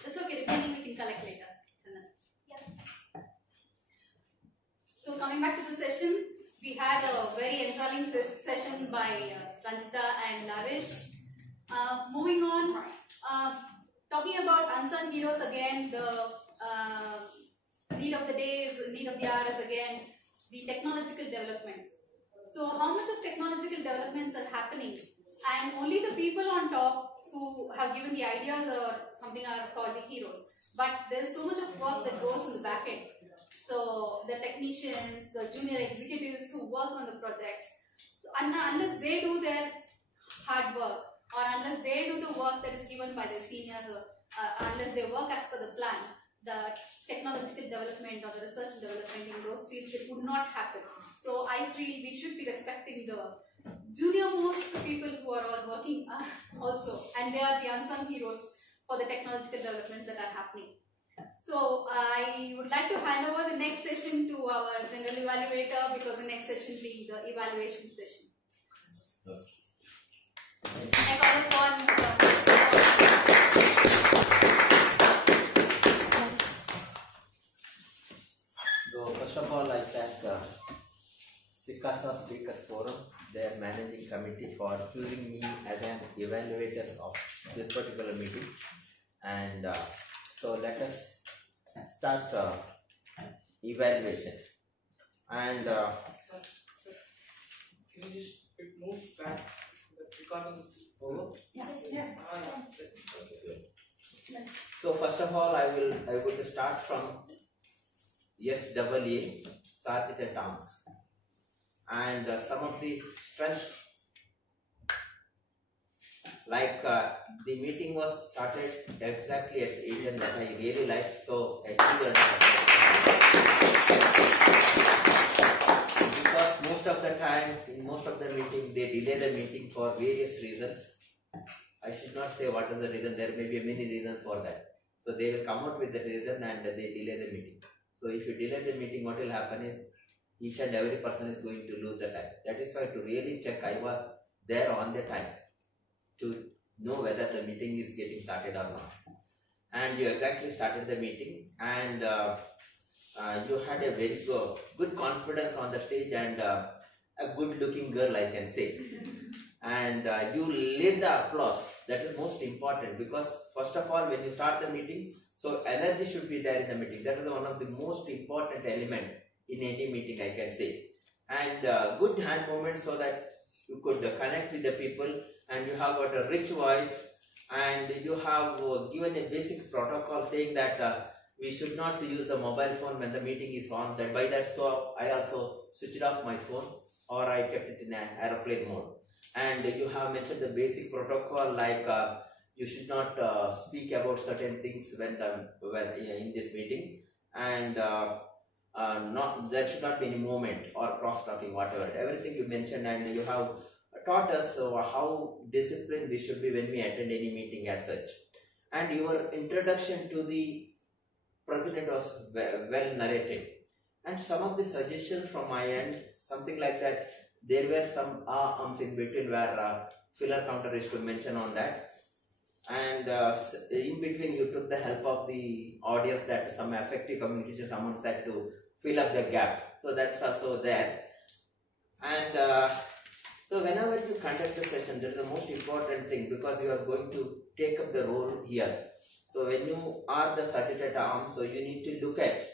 That's okay, remaining we can collect later. Chandan. So coming back to the session, we had a very enthralling session by Ranjita and Lavish. Moving on, talking about unsung heroes again, the need of the day is, need of the hour is again the technological developments. So how much of technological developments are happening, and only the people on top who have given the ideas or something are called the heroes. But there is so much of work that goes in the back end. So the technicians, the junior executives who work on the projects, unless they do their hard work, or unless they do the work that is given by their seniors, or unless they work as per the plan, the technological development or the research and development in those fields, it would not happen. So I feel we should be respecting the junior most people who are all working also, and they are the unsung heroes for the technological developments that are happening. So I would like to hand over the next session to our general evaluator, because the next session being the evaluation session. I call upon So first of all, I thank SICASA Speakers Forum, their managing committee, for choosing me as an evaluator of this particular meeting. And so let us start evaluation. And Can you just move back? The recording is over. so first of all, I would start from SAA, Sartita terms, and some of the strength. Like the meeting was started exactly at 8 and that I really liked, so I because most of the time, in most of the meeting, they delay the meeting for various reasons. I should not say what is the reason, there may be many reasons for that. So they will come out with the reason and they delay the meeting. So if you delay the meeting, what will happen is each and every person is going to lose the time. That is why to really check, I was there on the time to know whether the meeting is getting started or not. And you exactly started the meeting, and you had a very good confidence on the stage, and a good looking girl, I can say. And you led the applause. That is most important, because first of all, when you start the meeting, so energy should be there in the meeting. That is one of the most important element in any meeting, I can say. And good hand movement, so that you could connect with the people, and you have got a rich voice, and you have given a basic protocol saying that we should not use the mobile phone when the meeting is on. That by that, so I also switched off my phone, or I kept it in an aeroplane mode. And you have mentioned the basic protocol, like you should not speak about certain things when in this meeting, and there should not be any movement or cross talking, whatever. Everything you mentioned, and you have taught us how disciplined we should be when we attend any meeting as such. And your introduction to the president was well narrated, and some of the suggestions from my end, something like that, there were some arms in between where filler counter is to mention on that. And in between you took the help of the audience, that some effective communication someone said to fill up the gap. So that's also there. And so whenever you conduct a session, there is the most important thing, because you are going to take up the role here. So when you are the certificate arm, so you need to look at,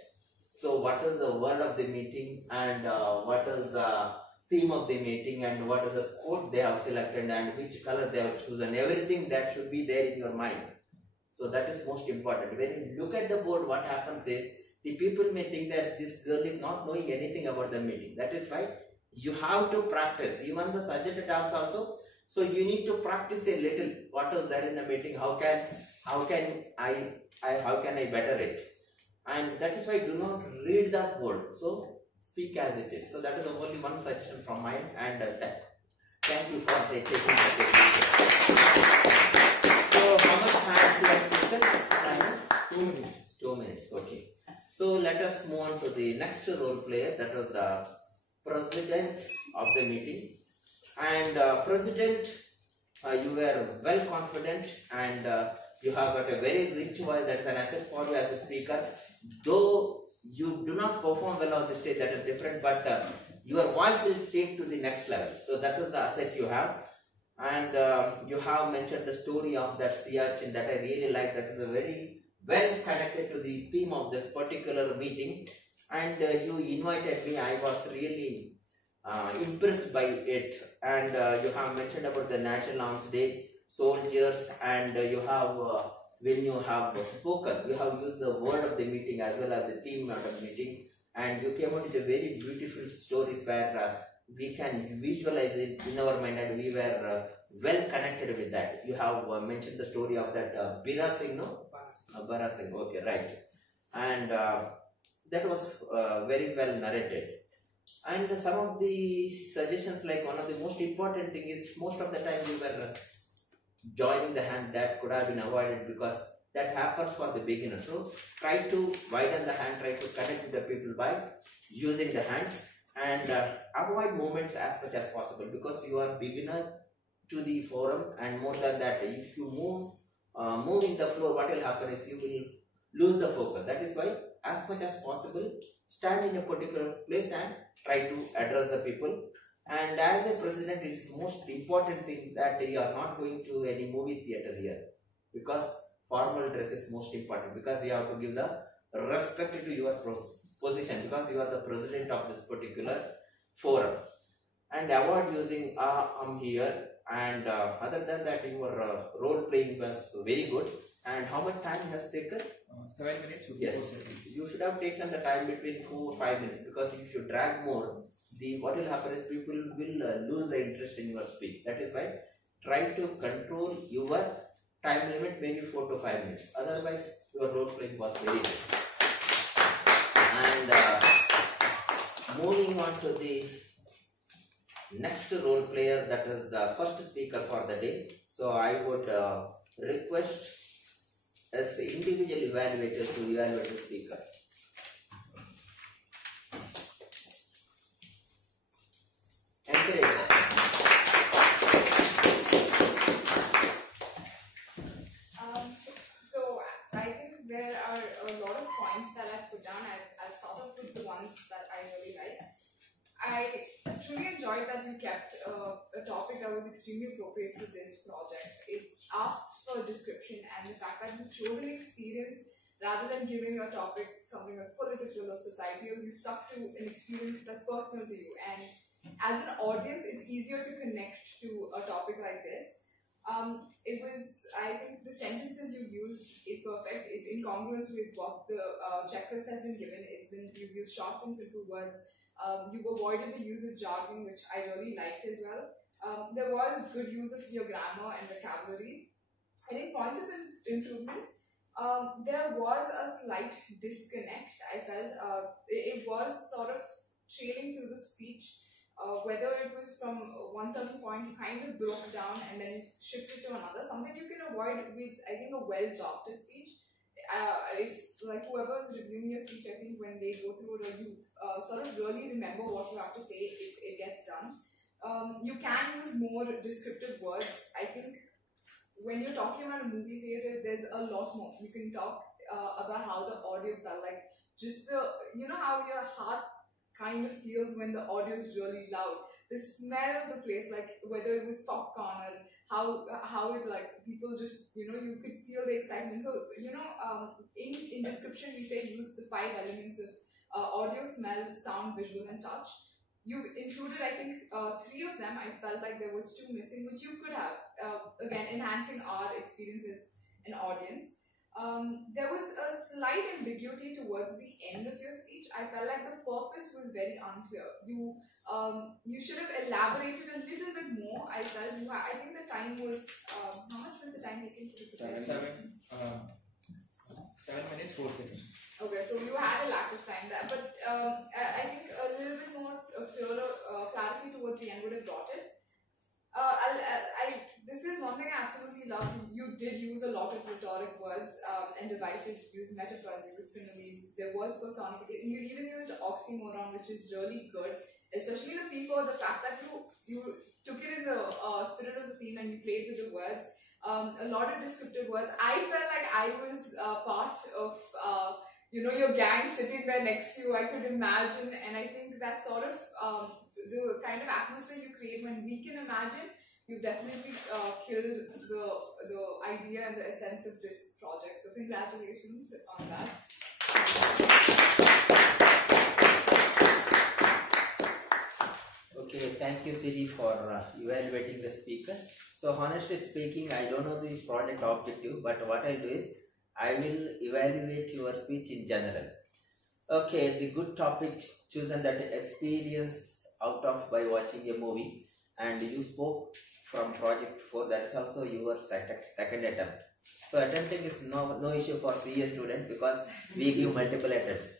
so what is the word of the meeting, and what is the theme of the meeting, and what is the quote they have selected, and which color they have chosen. Everything that should be there in your mind. So that is most important. When you look at the board, what happens is, the people may think that this girl is not knowing anything about the meeting. That is why you have to practice. Even the suggested terms also. So you need to practice a little. What is there in the meeting? How can I better it? And that is why do not read the board. So speak as it is. So that is only one suggestion from mine. And Thank you for taking the So, how much time you have taken? Time? 2 minutes. 2 minutes, okay. So, let us move on to the next role player, that was the president of the meeting. And president, you were well confident and you have got a very rich voice. That is an asset for you as a speaker. Though you do not perform well on the stage, that is different, but your voice will take to the next level. So that is the asset you have. And you have mentioned the story of that sea urchin that I really like. That is a very well connected to the theme of this particular meeting. And you invited me. I was really impressed by it. And you have mentioned about the National Arms Day, soldiers, and you have when you have spoken, you have used the word of the meeting as well as the theme of the meeting. And you came out with a very beautiful stories where we can visualize it in our mind, and we were well connected with that. You have mentioned the story of that Bira Singh, no? Bara Singh, okay, right. And that was very well narrated. And some of the suggestions, like one of the most important thing is most of the time we were joining the hand, that could have been avoided because that happens for the beginner. So try to widen the hand, try to connect with the people by using the hands, and avoid movements as much as possible because you are beginner to the forum. And more than that, if you move in the floor, what will happen is you will lose the focus. That is why as much as possible stand in a particular place and try to address the people. And as a president, it is most important thing that you are not going to any movie theater here, because formal dress is most important, because you have to give the respect to your position, because you are the president of this particular forum. And avoid using I'm here. And other than that, your role playing was very good. And how much time has taken? 7 minutes. Yes, you should have taken the time between 4 or 5 minutes, because if you drag more, what will happen is people will lose the interest in your speech. That is why try to control your time limit, maybe 4 to 5 minutes. Otherwise, your role playing was very good. And moving on to the next role player, that is the first speaker for the day. So I would request as individual evaluator to evaluate the speaker. Encourage. So I think there are a lot of points that I've put down. I'll start off with the ones that I really like. I truly enjoyed that you kept a topic that was extremely appropriate for this project. It asks for a description, and the fact that you chose an experience rather than giving a topic something that's political or societal, you stuck to an experience that's personal to you. And as an audience, it's easier to connect to a topic like this. I think the sentences you used is perfect. It's in congruence with what the checklist has been given. You've used short and simple words. You avoided the use of jargon, which I really liked as well. There was good use of your grammar and vocabulary. I think points of improvement. There was a slight disconnect. I felt it was sort of trailing through the speech. Whether it was from one certain point, you kind of broke down and then shifted to another. Something you can avoid with, I think, a well-drafted speech. If like whoever is reviewing your speech, I think when they go through it, you sort of really remember what you have to say, it gets done. You can use more descriptive words. I think when you're talking about a movie theater, there's a lot more. You can talk about how the audio felt, like just how your heart kind of feels when the audio is really loud. The smell of the place, like whether it was popcorn or how it, like people just, you could feel the excitement. So, in description we say use the 5 elements of audio, smell, sound, visual and touch. You included, I think, 3 of them. I felt like there was 2 missing, which you could have, again, enhancing our experience as an audience. There was a slight ambiguity towards the end of your speech. I felt like the purpose was very unclear. You should have elaborated a little bit more. I felt I think the time was how much was the time taken to prepare? 7 minutes 4 seconds. Okay, so you had a lack of time there, but I think a little bit more clarity towards the end would have brought it. this is one thing I absolutely loved. You did use a lot of rhetoric words and devices. You used metaphors, you used similes. There was personification. You even used oxymoron, which is really good. Especially the plea for the fact that you took it in the spirit of the theme and you played with the words. A lot of descriptive words. I felt like I was part of your gang sitting there next to you. I could imagine, and I think that sort of the kind of atmosphere you create when we can imagine, you've definitely killed the idea and the essence of this project. So congratulations on that. Okay, thank you Siri for evaluating the speaker. So honestly speaking, I don't know the project objective, but what I'll do is, I will evaluate your speech in general. Okay, the good topic chosen, that experience out of by watching a movie, and you spoke from project 4, that is also your second attempt. So attempting is no issue for CA student, because we give multiple attempts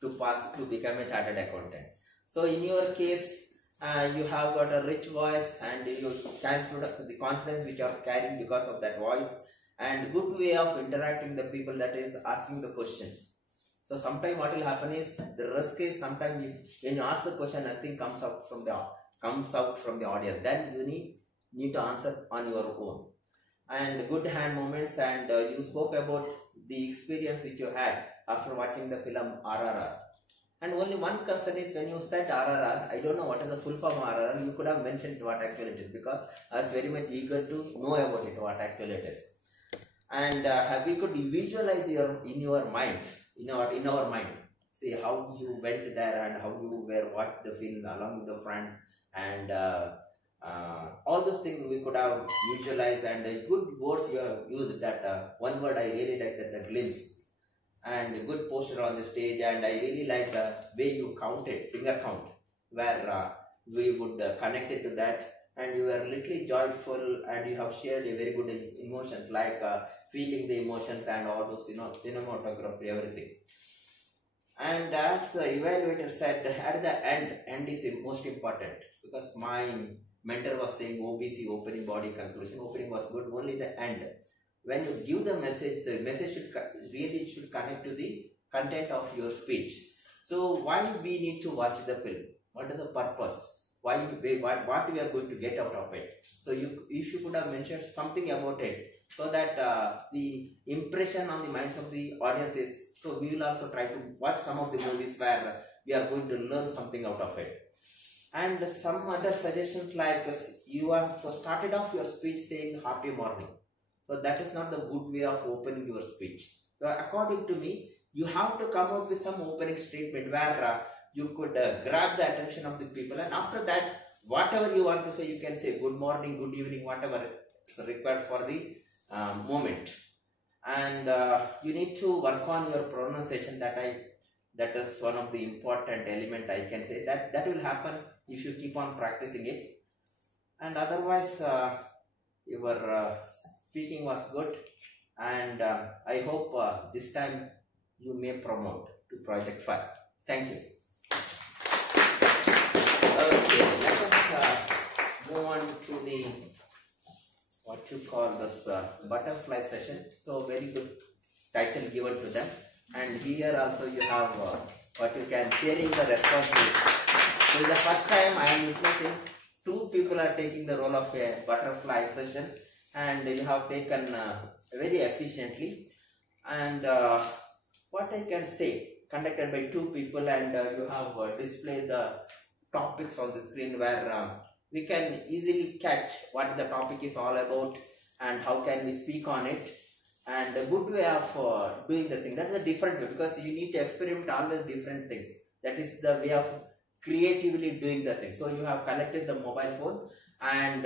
to pass to become a chartered accountant. So in your case, you have got a rich voice, and you stand for the confidence which you are carrying because of that voice, and good way of interacting the people, that is asking the question. So sometimes what will happen is, the risk is sometimes when you ask the question, nothing comes out from the audience. Then you need to answer on your own. And good hand movements, and you spoke about the experience which you had after watching the film RRR. And only one concern is, when you said RRR, I don't know what is the full form of RRR. You could have mentioned what actually it is, because I was very much eager to know about it, what actually it is. And we could visualize in our mind, see how you went there and how you were watched the film along with the friend, and all those things we could have visualized, and good words you have used. That one word I really like, that glimpse, and good posture on the stage, and I really like the way you counted, finger count, where we would connect it to that, and you were literally joyful, and you have shared a very good emotions, like feeling the emotions and all those, cinematography, everything. And as the evaluator said, at the end is most important, because my mentor was saying OBC, opening, body, conclusion. Opening was good, only the end. When you give the message should connect to the content of your speech. So why we need to watch the film? What is the purpose? What we are going to get out of it? So if you could have mentioned something about it, so that the impression on the minds of the audience is, so we will also try to watch some of the movies where we are going to learn something out of it. And some other suggestions, like you have started off your speech saying happy morning. So that is not the good way of opening your speech. So according to me, you have to come out with some opening statement where you could grab the attention of the people, and after that, whatever you want to say, you can say good morning, good evening, whatever is required for the moment. And you need to work on your pronunciation. That is one of the important element, I can say. That will happen if you keep on practicing it. And otherwise, your speaking was good, and I hope this time you may promote to Project 5. Thank you. Okay, let us move on to the what you call this butterfly session. So very good title given to them, and here also you have what you can sharing the responsibility. So the first time I am witnessing 2 people are taking the role of a butterfly session, and you have taken very efficiently. And what I can say, conducted by 2 people, and you have displayed the topics on the screen where we can easily catch what the topic is all about and how can we speak on it, and a good way of doing the thing. That is a different way, because you need to experiment always different things. That is the way of creatively doing the thing. So you have connected the mobile phone, and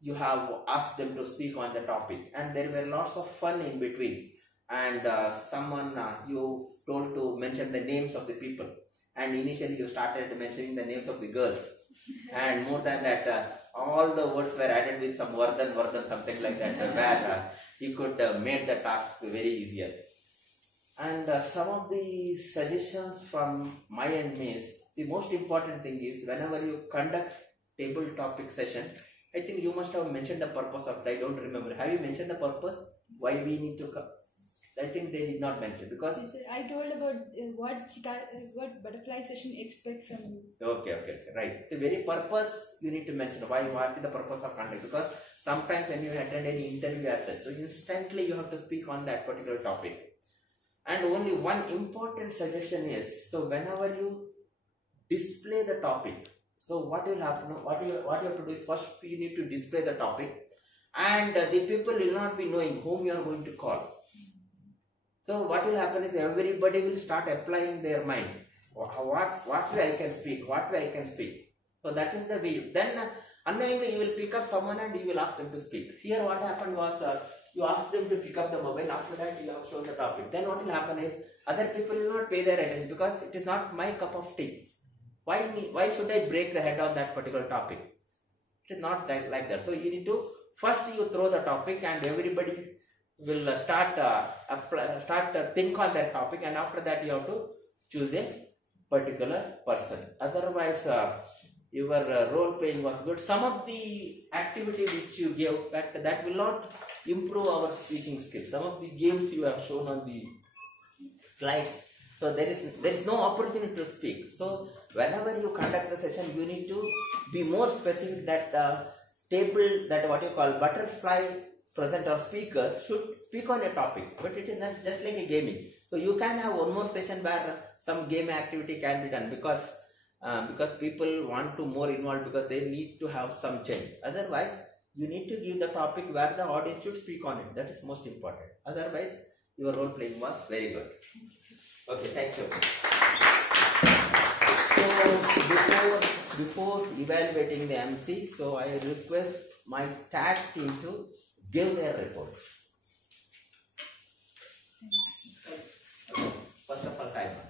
you have asked them to speak on the topic, and there were lots of fun in between. And someone you told to mention the names of the people, and initially you started mentioning the names of the girls, and more than that, all the words were added with some Vardhan, something like that, where you could make the task very easier. And some of the suggestions from my end means, the most important thing is, whenever you conduct table topic session, I think you must have mentioned the purpose of it. I don't remember. Have you mentioned the purpose? Why we need to come? I think they did not mention because. Yes, sir. I told about what butterfly session expect from you. Okay, right. The very purpose you need to mention. Why? What is the purpose of conduct? Because sometimes when you attend any interview as such, so instantly you have to speak on that particular topic. And only one important suggestion is, so whenever you display the topic, so what will happen? What you have to do is first you need to display the topic, and the people will not be knowing whom you are going to call. So what will happen is everybody will start applying their mind. What way I can speak? What way I can speak? So that is the way. Then unknowingly you will pick up someone and you will ask them to speak. Here what happened was you ask them to pick up the mobile. After that you have shown the topic. Then what will happen is other people will not pay their attention because it is not my cup of tea. Why should I break the head on that particular topic? It is not that like that. So you need to first you throw the topic and everybody will start think on that topic, and after that you have to choose a particular person. Otherwise your role playing was good. Some of the activity which you gave that will not improve our speaking skills. Some of the games you have shown on the slides, so there is no opportunity to speak. So whenever you conduct the session, you need to be more specific that the table, that what you call butterfly presenter or speaker should speak on a topic, but it is not just like a gaming. So you can have one more session where some game activity can be done because people want to more involved because they need to have some change. Otherwise, you need to give the topic where the audience should speak on it. That is most important. Otherwise, your role playing was very good. Okay, thank you. So before evaluating the MC, so I request my tag team to give their report. First of all, timer.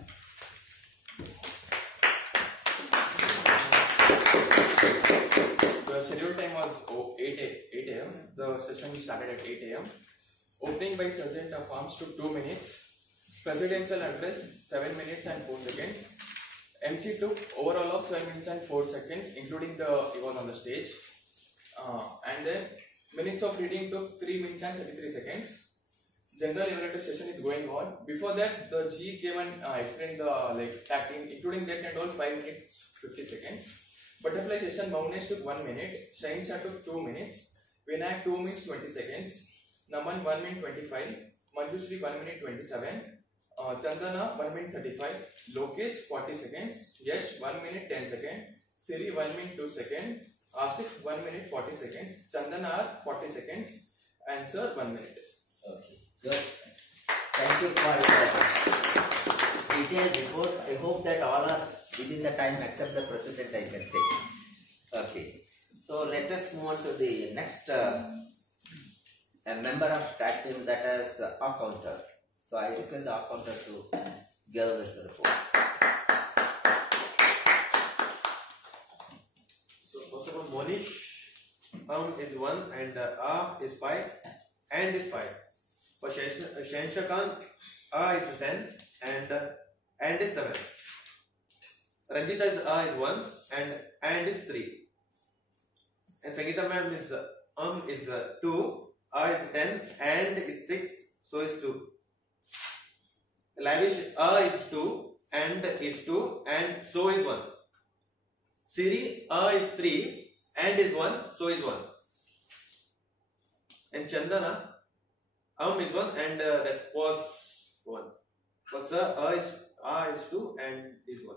The scheduled time was 8 a.m. The session started at 8 a.m. Opening by Sergeant of Arms took 2 minutes. Presidential address 7 minutes and 4 seconds. MC took overall of 7 minutes and 4 seconds, including he was on the stage. And then minutes of reading took 3 minutes and 33 seconds. General evaluative session is going on. Before that, the G came and explained the tacting, including that and all 5 minutes 50 seconds. Butterfly session, Maunesh took 1 minute. Shaheen Shah took 2 minutes. Vinayak 2 minutes 20 seconds. Naman 1 minute 25. Manjushri 1 minute 27. Chandana 1 minute 35. Lokesh 40 seconds. Yash 1 minute 10 seconds. Siri 1 minute 2 seconds. Asif 1 minute 40 seconds. Chandana 40 seconds. Answer 1 minute. Okay, good. Thank you for your detailed report. I hope that all are within the time except the president, I can say. Okay, so let us move on to the next a member of staff team, that is accountant. So I request the accountant to give this report. So first of all, Monish is 1 and A is 5 and is 5. For Shanshakan, A is 10 and is 7. Ranjita is A is 1 and is 3. And Sangeeta ma'am is 2, A is 10 and is 6, so is 2. Lavish A is 2 and is 2 and so is 1. Siri A is 3 and is 1, so is 1. And Chandana is 1 and that was 1. For Sir A is 2 and is 1.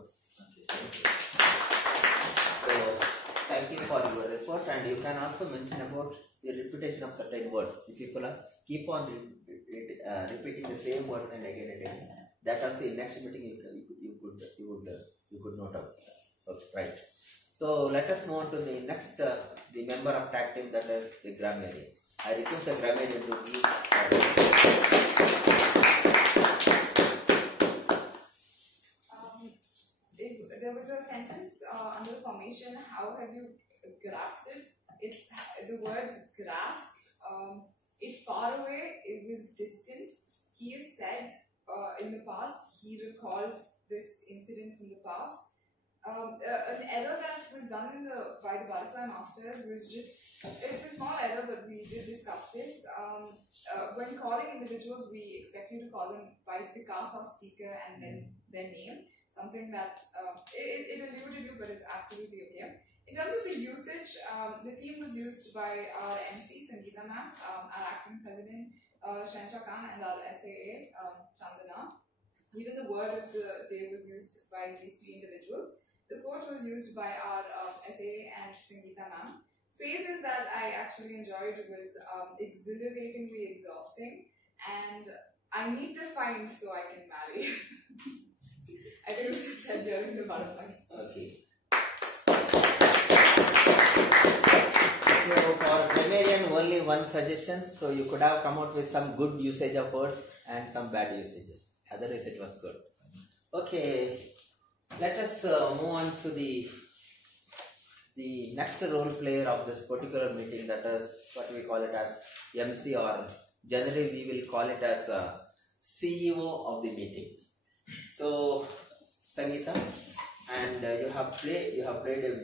So thank you for your report, and you can also mention about the repetition of certain words. If people keep on repeating the same words and again, that also in next meeting you could note out. Okay, right. So let us move on to the next the member of tag team, that is the Grammarian. I request the Grammarian to give. There was a sentence under formation. How have you grasped it? It's the words grasped. It far away. It was distant. He has said in the past. He recalled this incident from the past. An error that was done by the Butterfly Masters was just, it's a small error, but we did discuss this. When calling individuals, we expect you to call them by SICASA speaker and then their name. Something that it eluded you, but it's absolutely okay. In terms of the usage, the theme was used by our MC, Sangeeta ma'am, our acting president, Shah, and our SAA, Chandana. Even the word of the day was used by these three individuals. The quote was used by our SAA and Sangeeta ma'am. Phrases that I actually enjoyed was exhilaratingly exhausting and I need to find so I can marry. I think this was said during the butterfly. Okay. So for Grammarian, only one suggestion. So you could have come out with some good usage of words and some bad usages. Otherwise, it was good. Okay. Let us move on to the next role player of this particular meeting. That is what we call it as MC, or generally we will call it as CEO of the meeting. So Sangeeta, and you have played a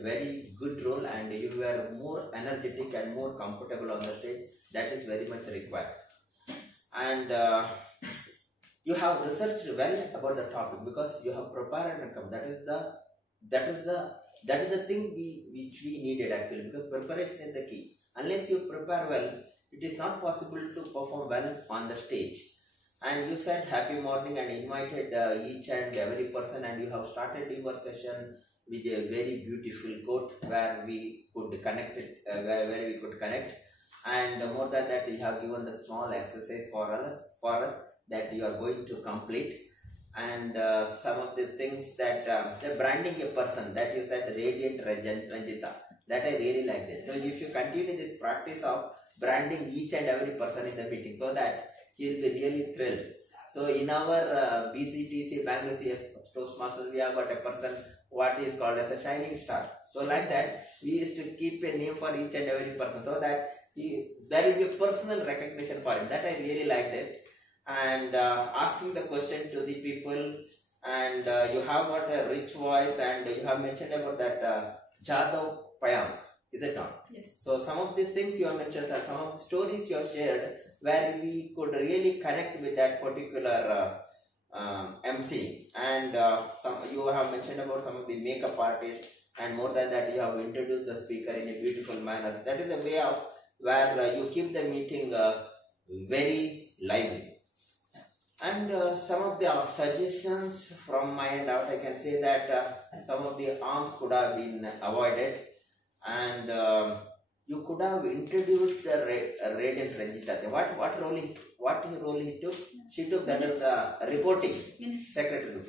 very good role, and you were more energetic and more comfortable on the stage. That is very much required, and you have researched well about the topic because you have prepared and come. That is the thing which we needed actually, because preparation is the key. Unless you prepare well, it is not possible to perform well on the stage. And you said happy morning and invited each and every person, and you have started your session with a very beautiful quote where we could connect it, where we could connect. And more than that, you have given the small exercise for us that you are going to complete. And some of the things that the branding a person that you said, radiant Ranjita, that I really like that. So if you continue this practice of branding each and every person in the meeting, so that he will be really thrilled. So in our BCTC Bangalore CF Toastmasters, we have got a person what is called as a shining star. So like that, we used to keep a name for each and every person, so that there will be a personal recognition for him. That I really liked it. And asking the question to the people, and you have got a rich voice, and you have mentioned about that Jadhav Payam, is it not? Yes. So some of the things you have mentioned, some of the stories you have shared, where we could really connect with that particular MC, and you have mentioned about some of the makeup artists, and more than that, you have introduced the speaker in a beautiful manner. That is a way of where you keep the meeting very lively. And some of the suggestions from my end out, I can say that some of the arms could have been avoided, and you could have introduced the Radiant Ranjita. What role he took? She took that as reporting secretary.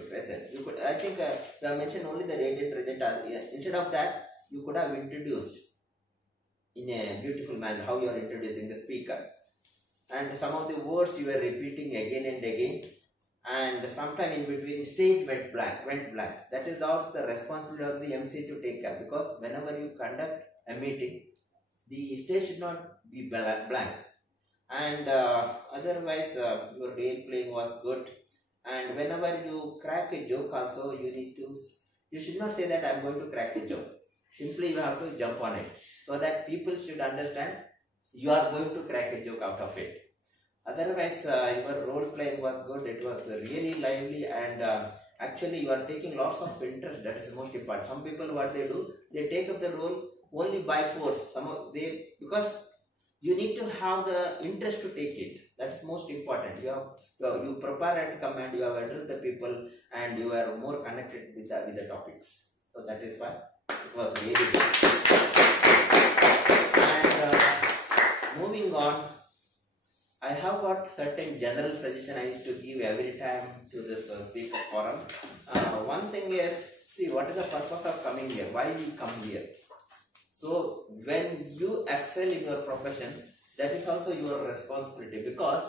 You could, I think you have mentioned only the Radiant Ranjita. Instead of that, you could have introduced in a beautiful manner how you are introducing the speaker. And some of the words you were repeating again and again, and sometime in between stage went blank. That is also the responsibility of the MC to take care, because whenever you conduct a meeting, the stage should not be blank. And otherwise, your role playing was good. And whenever you crack a joke, also you should not say that I am going to crack a joke. Simply you have to jump on it, so that people should understand you are going to crack a joke out of it. Otherwise, your role playing was good. It was really lively, and actually you are taking lots of interest. That is the most important. Some people, what they do, they take up the role only by force. Because you need to have the interest to take it. That is most important. You prepare and come, and you have addressed the people, and you are more connected with the topics. So that is why it was really good. And moving on, I have got certain general suggestion I used to give every time to this speaker forum. One thing is, see, what is the purpose of coming here? Why we come here? So when you excel in your profession, that is also your responsibility, because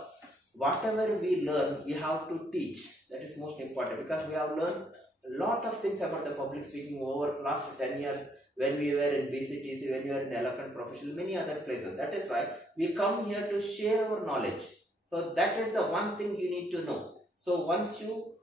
whatever we learn, we have to teach. That is most important, because we have learned a lot of things about the public speaking over last 10 years. When we were in BCTC, when we were in eloquent professional, many other places. That is why we come here to share our knowledge. So that is the one thing you need to know. So once you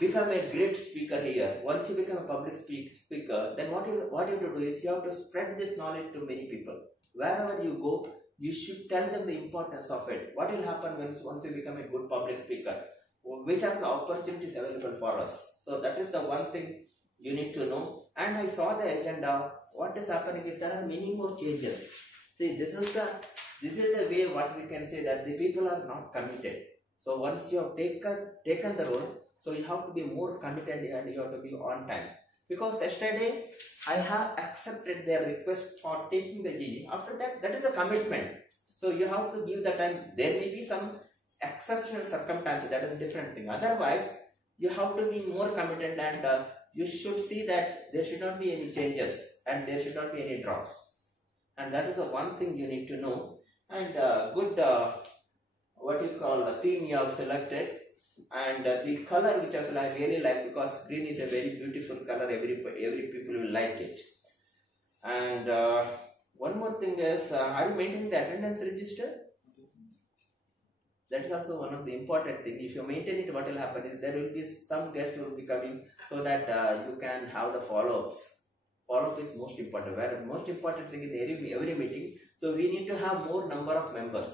become a great speaker here, once you become a public speaker, then what you have to do is you have to spread this knowledge to many people. Wherever you go, you should tell them the importance of it. What will happen once you become a good public speaker? Which are the opportunities available for us? So that is the one thing you need to know. And I saw the agenda. What is happening is there are many more changes. See, this is the way what we can say that the people are not committed. So once you have taken the role, so you have to be more committed and you have to be on time. Because yesterday I have accepted their request for taking the GE. After that is a commitment. So you have to give the time. There may be some exceptional circumstances, that is a different thing. Otherwise, you have to be more committed and you should see that there should not be any changes and there should not be any drops. And that is the one thing you need to know. And good, what you call a theme you have selected. And the color which I really like, because green is a very beautiful color, every people will like it. And one more thing is, are you maintaining the attendance register? That is also one of the important things. If you maintain it, what will happen is there will be some guests who will be coming, so that you can have the follow-ups. Follow-up is most important. Where the most important thing in every meeting, so we need to have more number of members.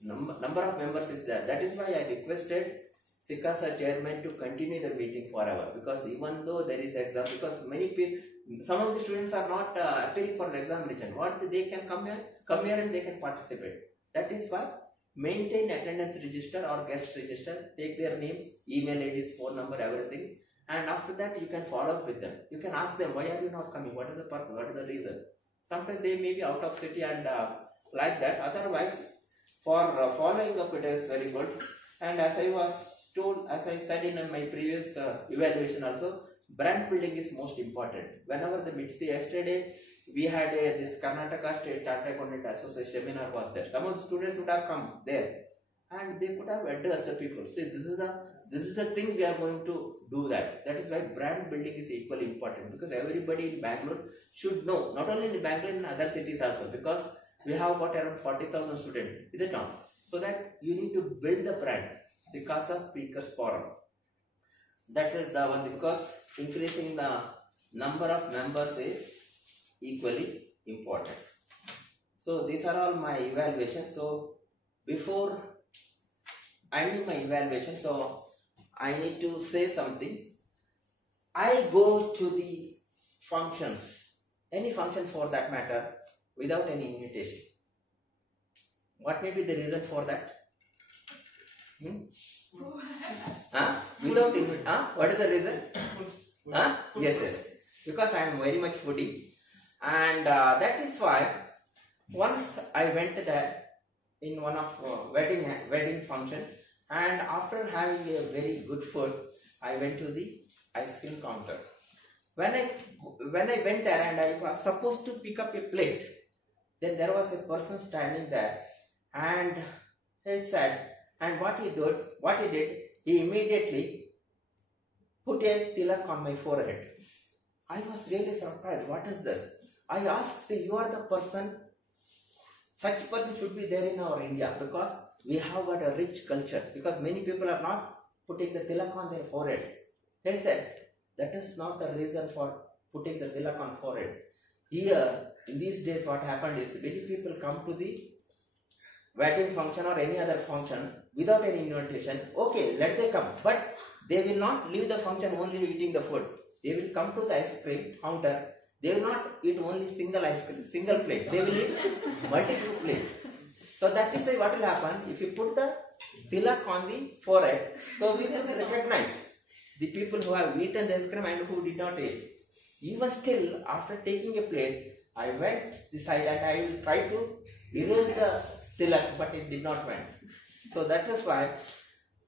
Number of members is there. That is why I requested SICASA chairman to continue the meeting forever, because even though there is exam, because many people, some of the students are not appearing for the examination, what they can come here and they can participate. That is why maintain attendance register or guest register, take their names, email IDs, phone number, everything, and after that you can follow up with them. You can ask them, why are you not coming, what is the purpose, what is the reason. Sometimes they may be out of city and like that. Otherwise, for following up, it is very good. And as I was told, as I said in my previous evaluation also, brand building is most important. Whenever the meeting, yesterday we had this Karnataka State Chartered Accountant Association seminar was there. Some of the students would have come there and they could have addressed the people. See, this is the thing we are going to do that. That is why brand building is equally important, because everybody in Bangalore should know, not only in Bangalore, in other cities also, because we have got around 40,000 students, is it not? So that you need to build the brand. SICASA Speakers Forum. That is the one, because increasing the number of members is equally important. So these are all my evaluations. So before ending my evaluation, so I need to say something. I go to the functions, any function for that matter, without any invitation. What may be the reason for that? Without invitation. What is the reason? Yes. Because I am very much foodie. And that is why once I went there in one of wedding function, and after having a very good food, I went to the ice cream counter. When I went there and I was supposed to pick up a plate, then there was a person standing there, and he said, and what he did, he immediately put a tilak on my forehead. I was really surprised. What is this? I asked, see, you are the person, such person should be there in our India, because we have got a rich culture, because many people are not putting the tilak on their foreheads. He said, that is not the reason for putting the tilak on forehead. Here, in these days, what happened is, many people come to the wedding function or any other function without any invitation. Okay, let them come, but they will not leave the function only eating the food. They will come to the ice cream counter. They will not eat only single ice cream, single plate. They will eat multiple plates. So that is why what will happen, if you put the tilak on the forehead, so we will recognize the people who have eaten the ice cream and who did not eat. Even still, after taking a plate, I went this side and I will try to erase the tilak, but it did not went. So that is why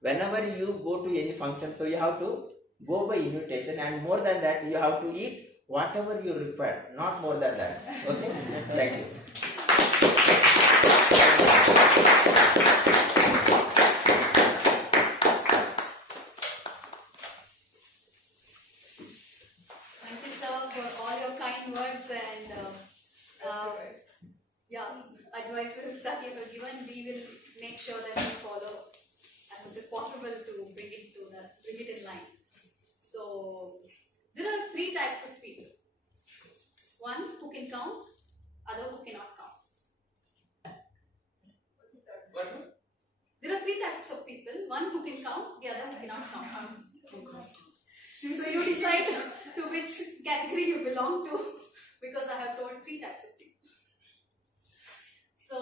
whenever you go to any function, so you have to go by invitation, and more than that, you have to eat whatever you require, not more than that. Okay? Thank you. Thank you, sir, for all your kind words and advices that you have given. We will make sure that we follow as much as possible to bring it it in line. So there are three types of people. One who can count, other who cannot count. What? There are three types of people. One who can count, the other who cannot count. So you decide to which category you belong to, because I have told three types of people. So,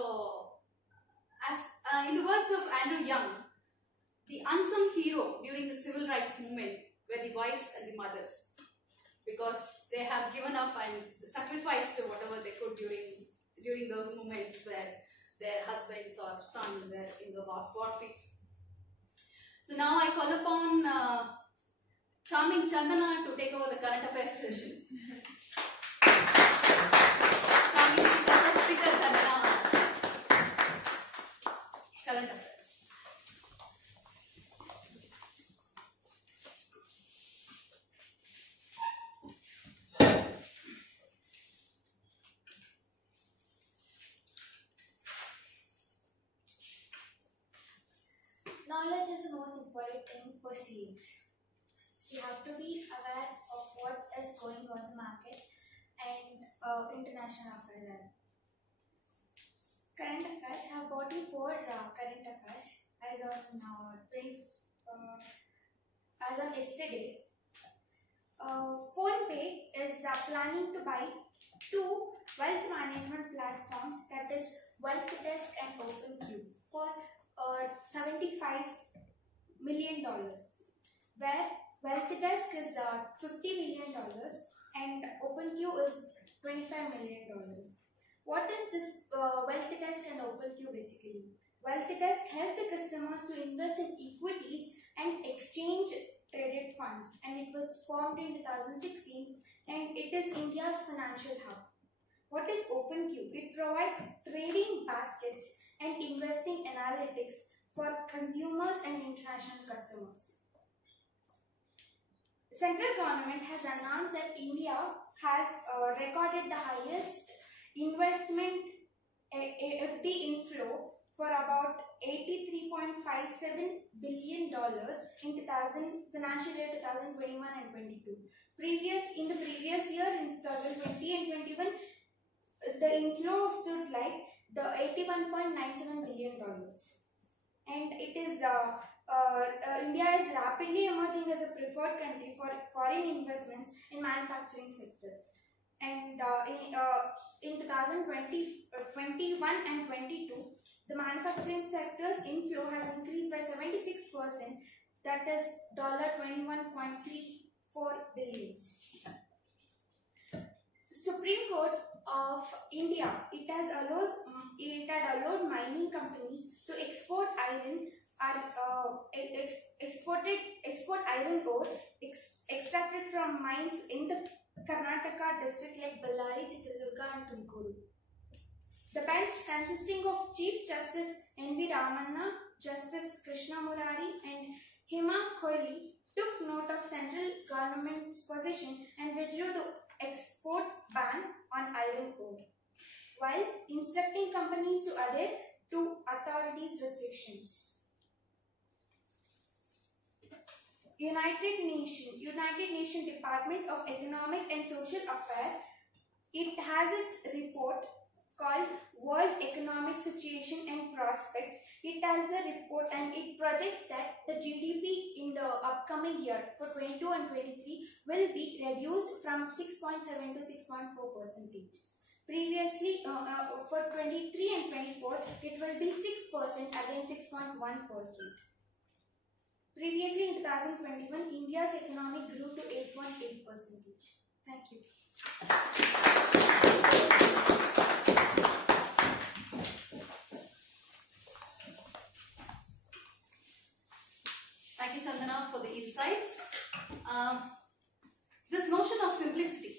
as in the words of Andrew Young, the unsung hero during the civil rights movement were the wives and the mothers, because they have given up and sacrificed whatever they could during those moments where their husbands or sons were in the warfare. So now I call upon charming Chandana to take over the current affairs session. Charming speaker Chandana. Current affairs. Knowledge is the most important thing for CAs. You have to be aware of what is going on in the market and international affairs. Current affairs. I have brought you 4 current affairs as on yesterday. PhonePe is planning to buy 2 wealth management platforms, that is WealthDesk and OpenQ, for $75 million, where WealthDesk is $50 million and OpenQ is $25 million. What is this WealthDesk and OpenQ basically? WealthDesk help the customers to invest in equities and exchange traded funds, and it was formed in 2016 and it is India's financial hub. What is OpenQ? It provides trading baskets and investing analytics for consumers and international customers. The central government has announced that India has recorded the highest investment FD inflow for about $83.57 billion in financial year 2021 and 22. In the previous year, in 2020 and 21, the inflow stood like the $81.97 billion. And it is India is rapidly emerging as a preferred country for foreign investments in manufacturing sector. And in 2021 and 22, the manufacturing sector's inflow has increased by 76%, that is $21.34 billion. Supreme Court of India, it had allowed mining companies to export iron ore extracted from mines in the Karnataka district like Bellary, Chitradurga and Tumkuru. The bench, consisting of Chief Justice N.V. Ramanna, Justice Krishna Murari and Hema Kohli, took note of central government's position and withdrew the export ban on iron ore, while instructing companies to adhere to authorities' restrictions. United Nations Department of Economic and Social Affairs, it has its report called World Economic Situation and Prospects. It has a report and it projects that the GDP in the upcoming year for 22 and 23 will be reduced from 6.7 to 6.4%. Previously, for 23 and 24, it will be 6% against 6.1%. Previously, in 2021, India's economy grew to 8.8%. Thank you. Thank you, Chandana, for the insights. This notion of simplicity,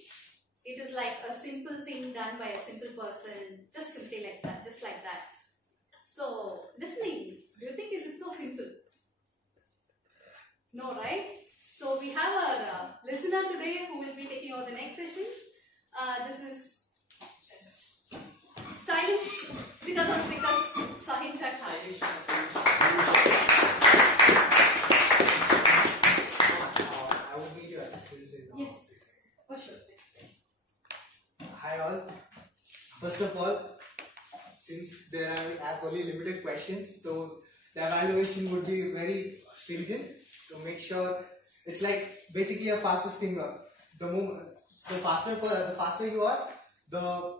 it is like a simple thing done by a simple person, just simply like that, just like that. So, listening, do you think is it so simple? No, right? So, we have our listener today who will be taking over the next session. This is stylish SICASA speakers, Shaheen, Shah. Hi all. First of all, since there are only limited questions, so the evaluation would be very stringent to make sure it's like basically a fastest finger. The faster you are, the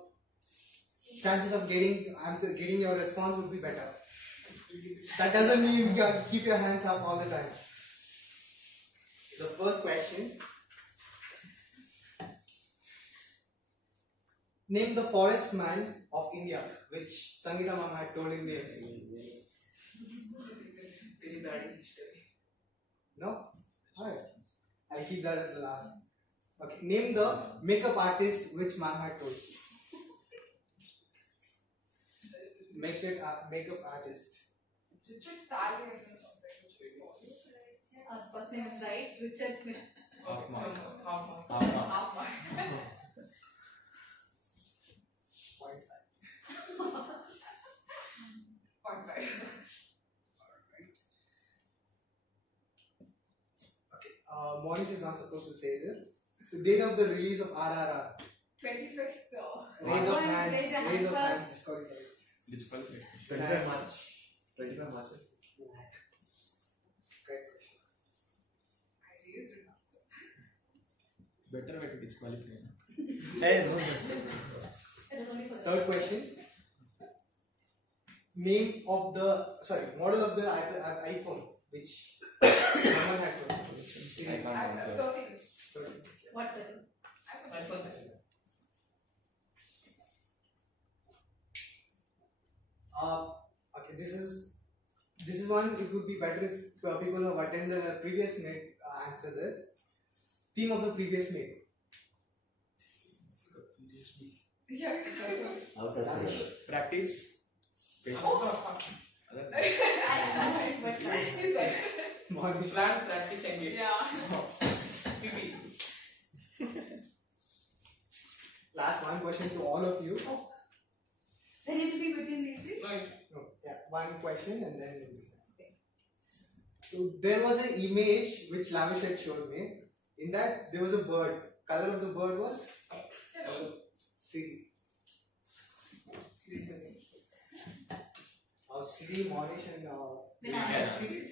chances of getting your response would be better. That doesn't mean you keep your hands up all the time. The first question. Name the forest man of India, which Sangeeta ma'am had told in the MC. No? Alright. I'll keep that at the last. Okay. Name the makeup artist which ma'am had told. Makeup artist. First name is right. Richard Smith. Half mark. Half mark. Point five. Okay. Monish is not supposed to say this. The date of the release of RRR. 25th. Raise of hands. Raise your Raise of hands hands. Disqualified. Disqualified. 25 March. 25 March. I raised it. Better way to disqualify. It was only for Third question. Name of the model of the iPhone which someone had told. I can't answer. 13. what the iPhone. Okay, this is one. It would be better if people who have attended the previous meet answer this. Theme of the previous meet. Yeah. Out of syllabus. Practice. Patience. Other You said. Monish. Plan, practice, engage. Yeah. PP. Last one question to all of you. Then it will be between these three. No issue. No, yeah, one question and then we'll decide. So there was an image which Lavish had showed me. In that there was a bird. Color of the bird was Siri. Siri, Monish and Vinayak. Serious?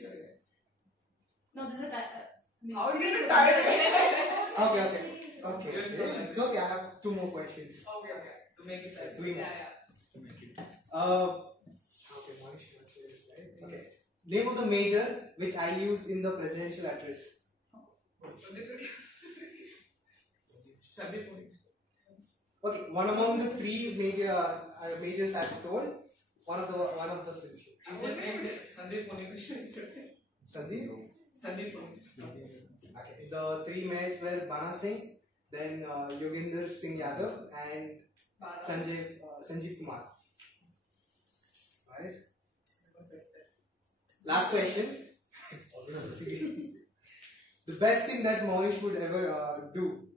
No, this is a How are you going to tie Okay. It's okay. I have two more questions. Okay. To make it right. Three more. Yeah. to make it. Okay, Monish should answer this, right? Okay. Name of the major which I used in the presidential address. Sandeep. Okay, one among the three majors I've told. One of the solutions. Is it named Sandeep Punikrishna? Sandeep. Sandeep Punikrishna. Okay. The three mayors were Bana Singh, then Yoginder Singh Yadav, and Sanjeev Kumar. Right. Last question. The best thing that Monish would ever do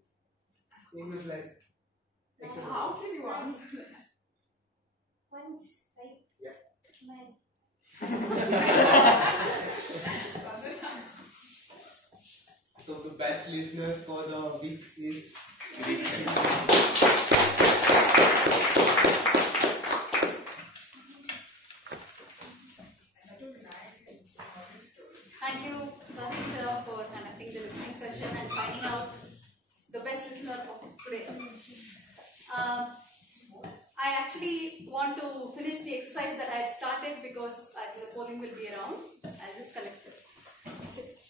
in his life. How can you answer that? Once, right? Yeah. So the best listener for the week is Thank you, Shah, for conducting the listening session and finding out the best listener of today. I actually want to finish the exercise that I had started because I think the polling will be around. I'll just collect the chips.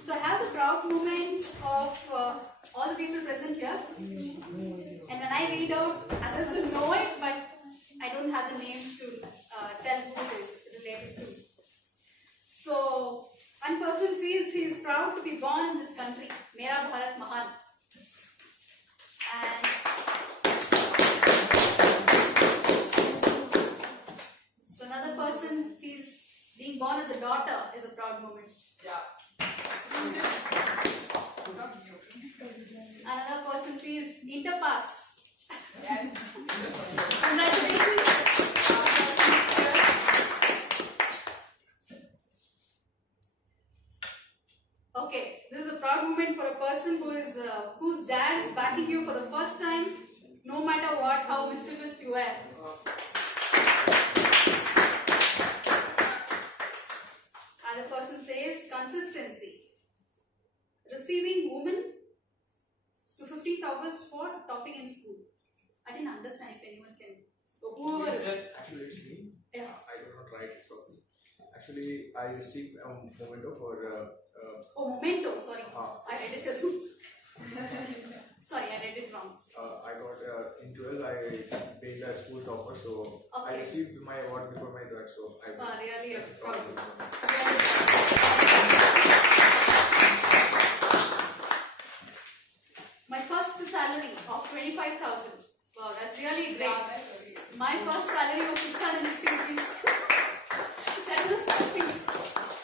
So I have the proud moments of all the people present here. And when I read out, others will know it, but I don't have the names to tell who it is related to. So, one person feels he is proud to be born in this country. Mera Bharat Mahan. And so another person feels being born as a daughter is a proud moment. Yeah. Another person feels interpass. Yes. Congratulations. Okay, this is a proud moment for a person whose dad is backing you for the first time, no matter what, how mischievous you are. Other person says consistency. Receiving women to 15th August for topping in school. I didn't understand if anyone can. So whoever is it? Actually, it's me. Yeah. I do not write properly. Actually, I received a memento for. Oh, memento. Sorry, Ah. I read it as. Sorry, I read it wrong. I got in 12. I being a school topper, so I Okay. received my award before my dad. So I. Really a that's proud. My first salary of 25,000. Wow, that's really great. My first salary was 650 rupees. That was something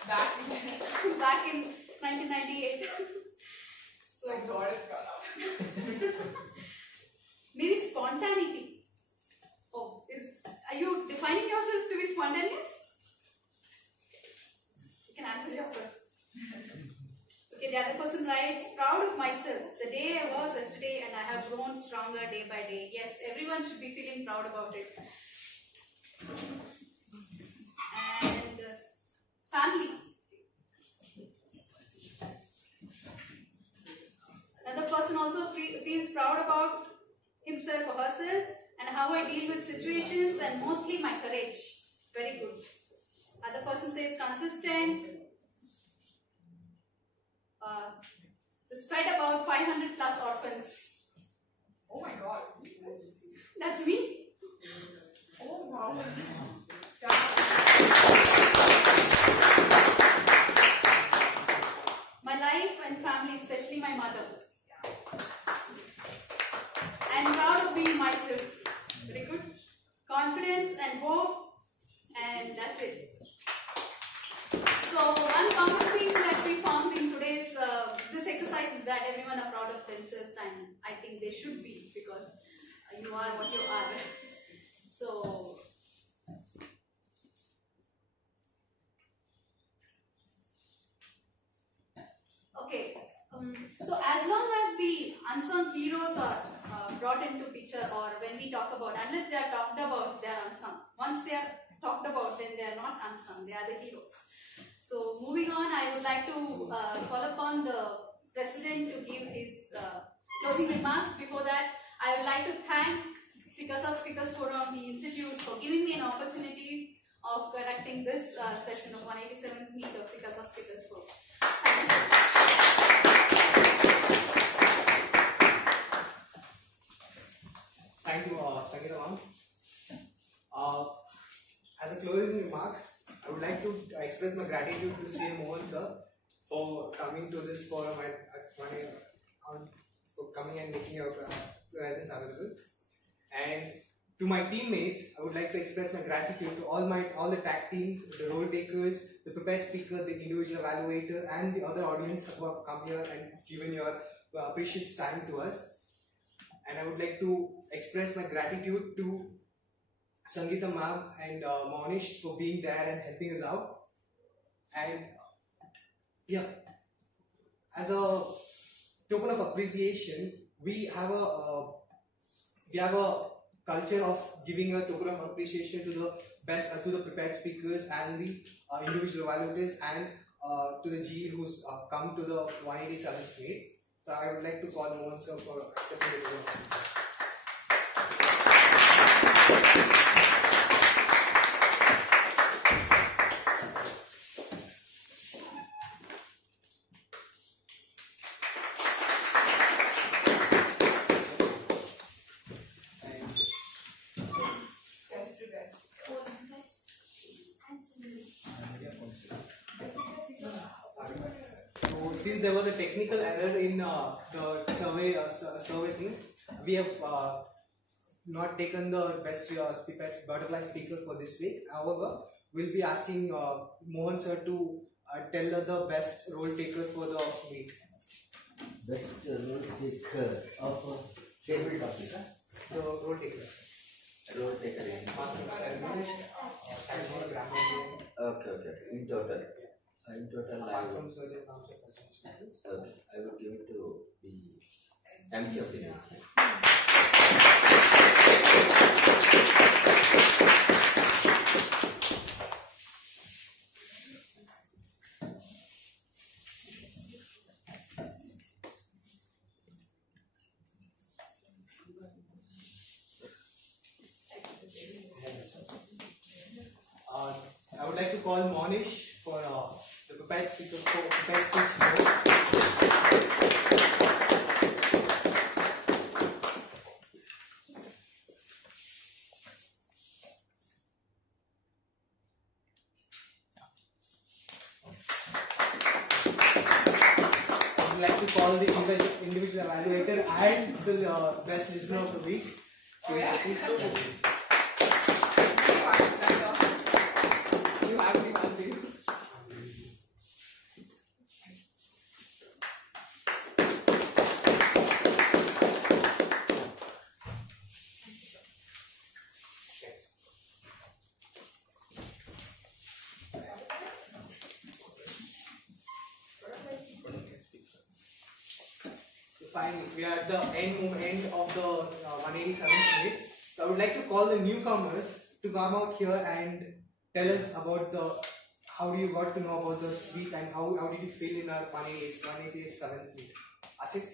back in 1998. So I got it cut out. maybe spontaneity. Oh, are you defining yourself to be spontaneous? You can answer yourself. Okay, the other person writes, proud of myself. The day I was yesterday and I have grown stronger day by day. Yes, everyone should be feeling proud about it. And family. Another person also feels proud about himself or herself and how I deal with situations and mostly my courage. Very good. Other person says consistent. Spread about 500 plus orphans. Oh my god. That's me. Oh wow. My life and family, especially my mother. I'm proud of being myself. Very good. Confidence and hope, and that's it. So one common thing that we found in today's this exercise is that everyone are proud of themselves, and I think they should be, because you are what you are. So okay. So as long as the unsung heroes are brought into picture, or when we talk about, unless they are talked about, they are unsung. Once they are talked about, then they are not unsung. They are the heroes. So moving on, I would like to call upon the president to give his closing remarks. Before that, I would like to thank SICASA Speakers Forum, the Institute, for giving me an opportunity of conducting this session of 187th meet of SICASA Speakers Forum. Thank you so much. Thank you, Sangeeta ma'am. As a closing remarks, I would like to express my gratitude to CA Mohan sir for coming to this forum for coming and making your presence available. And to my teammates, I would like to express my gratitude to all the tag teams, the role takers, the prepared speaker, the individual evaluator, and the other audience who have come here and given your precious time to us. And I would like to express my gratitude to Sangeeta ma'am and Monish for being there and helping us out. And yeah, as a token of appreciation, we have a culture of giving a token of appreciation to the best, to the prepared speakers and the individual evaluators, and to the GE who's come to the 187th meet. So I would like to call Mohan sir for accepting the token of appreciation. Since there was a technical error in the survey thing, we have not taken the best butterfly speaker for this week. However, we'll be asking Mohan sir to tell the best role taker for the week. Best role taker of table topic, huh? The role taker. Role taker in Master of ceremonies, Grammarian. Okay. In total. Apart from surgeon, So I would give it to the MC of the day. I would like to call Monish for the prepared speech mode. I would like to call the individual evaluator and the best listener of the week. So yeah. happy to do this. Finally, we are at the end of the 187th minute. So I would like to call the newcomers to come out here and tell us about how you got to know about this week and how did you feel in our 187th minute. Asif?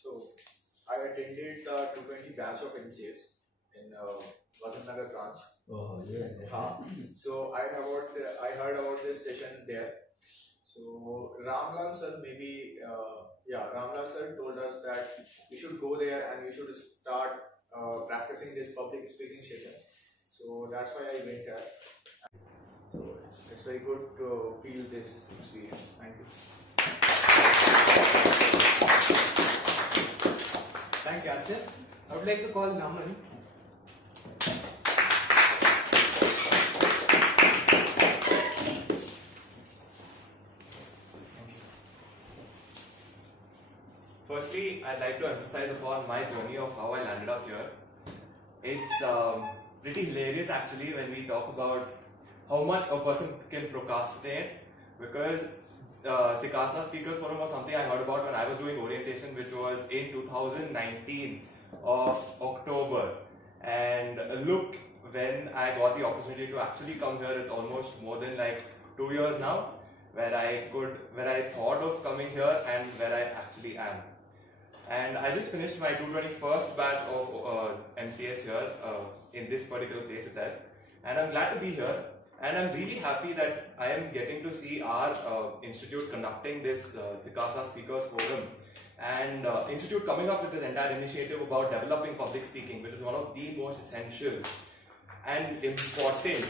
So I attended the 220 batch of MCS in Vasantnagar branch. Oh, yeah. So I heard about this session there. So Ramlal sir Ramlal sir told us that we should go there and we should start practicing this public speaking session. So that's why I went there. So it's very good to feel this experience. Thank you. Thank you, Asif. I would like to call Naman. Firstly, I'd like to emphasize upon my journey of how I landed up here. It's pretty hilarious actually when we talk about how much a person can procrastinate, because SICASA Speakers Forum was something I heard about when I was doing orientation, which was in 2019 of October. And look, when I got the opportunity to actually come here, it's almost more than like 2 years now, where I thought of coming here and where I actually am. And I just finished my 221st batch of MCS here in this particular place itself, and I'm glad to be here. And I'm really happy that I am getting to see our institute conducting this SICASA Speakers Forum, and institute coming up with this entire initiative about developing public speaking, which is one of the most essential and important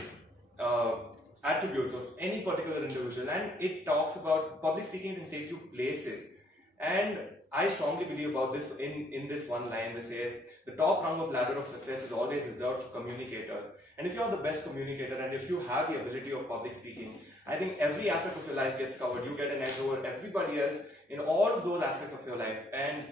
attributes of any particular individual. And it talks about public speaking can take you places, and I strongly believe about this in this one line that says the top rung of ladder of success is always reserved for communicators. And if you are the best communicator and if you have the ability of public speaking, I think every aspect of your life gets covered. You get an edge over everybody else in all of those aspects of your life. And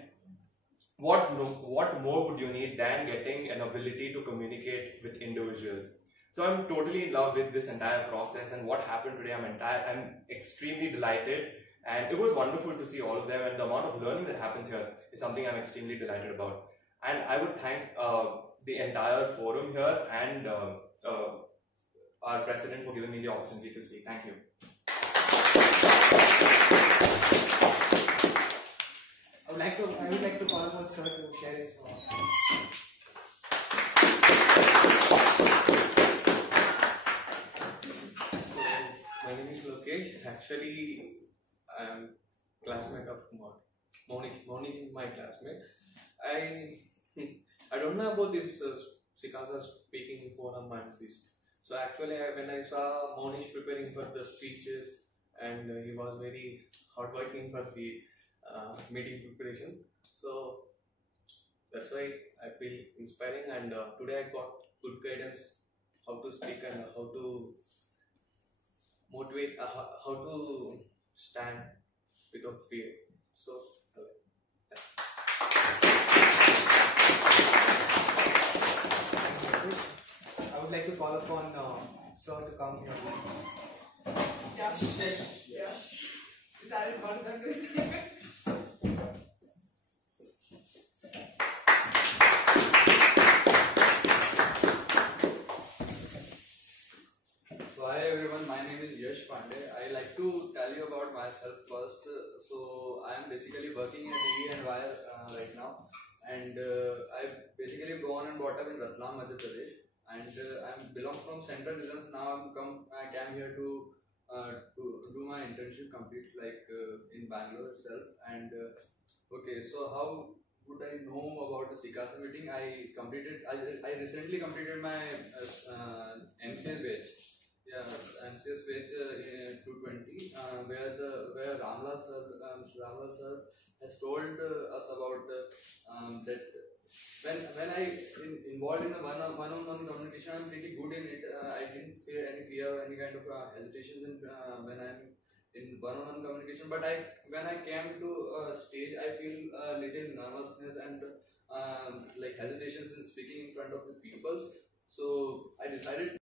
what more would you need than getting an ability to communicate with individuals? So I'm totally in love with this entire process and what happened today. I'm extremely delighted, and it was wonderful to see all of them, and the amount of learning that happens here is something I'm extremely delighted about. And I would thank the entire forum here and our president for giving me the opportunity to speak. Thank you. I would like to call upon sir to share his thoughts. So, my name is Lokesh. Actually, I am classmate of Monish. Monish is my classmate. I don't know about this SICASA speaking forum and this. So actually, when I saw Monish preparing for the speeches, and he was very hardworking for the meeting preparations, so that's why I feel inspiring. And today I got good guidance how to speak and how to motivate, how to stand without fear. So. call upon sir to come here. Yes. Is that important to say? So hi everyone, my name is Yash Pandey. I like to tell you about myself first. So I am basically working in a TV and wire right now, and I basically born and brought up in Ratlam, Madhya Pradesh, and I belong from Central Regions. Now I came here to do my internship complete in Bangalore itself. And okay, so how would I know about the SICASA meeting? I recently completed my MCS batch. Yeah, MCS batch 220, where Ramlal sir has told us about that when I involved in a one-on-one communication, I'm pretty good in it. I didn't feel any fear or any kind of hesitations when I'm in one-on-one communication. But when I came to stage, I feel a little nervousness and like hesitations in speaking in front of the people. So I decided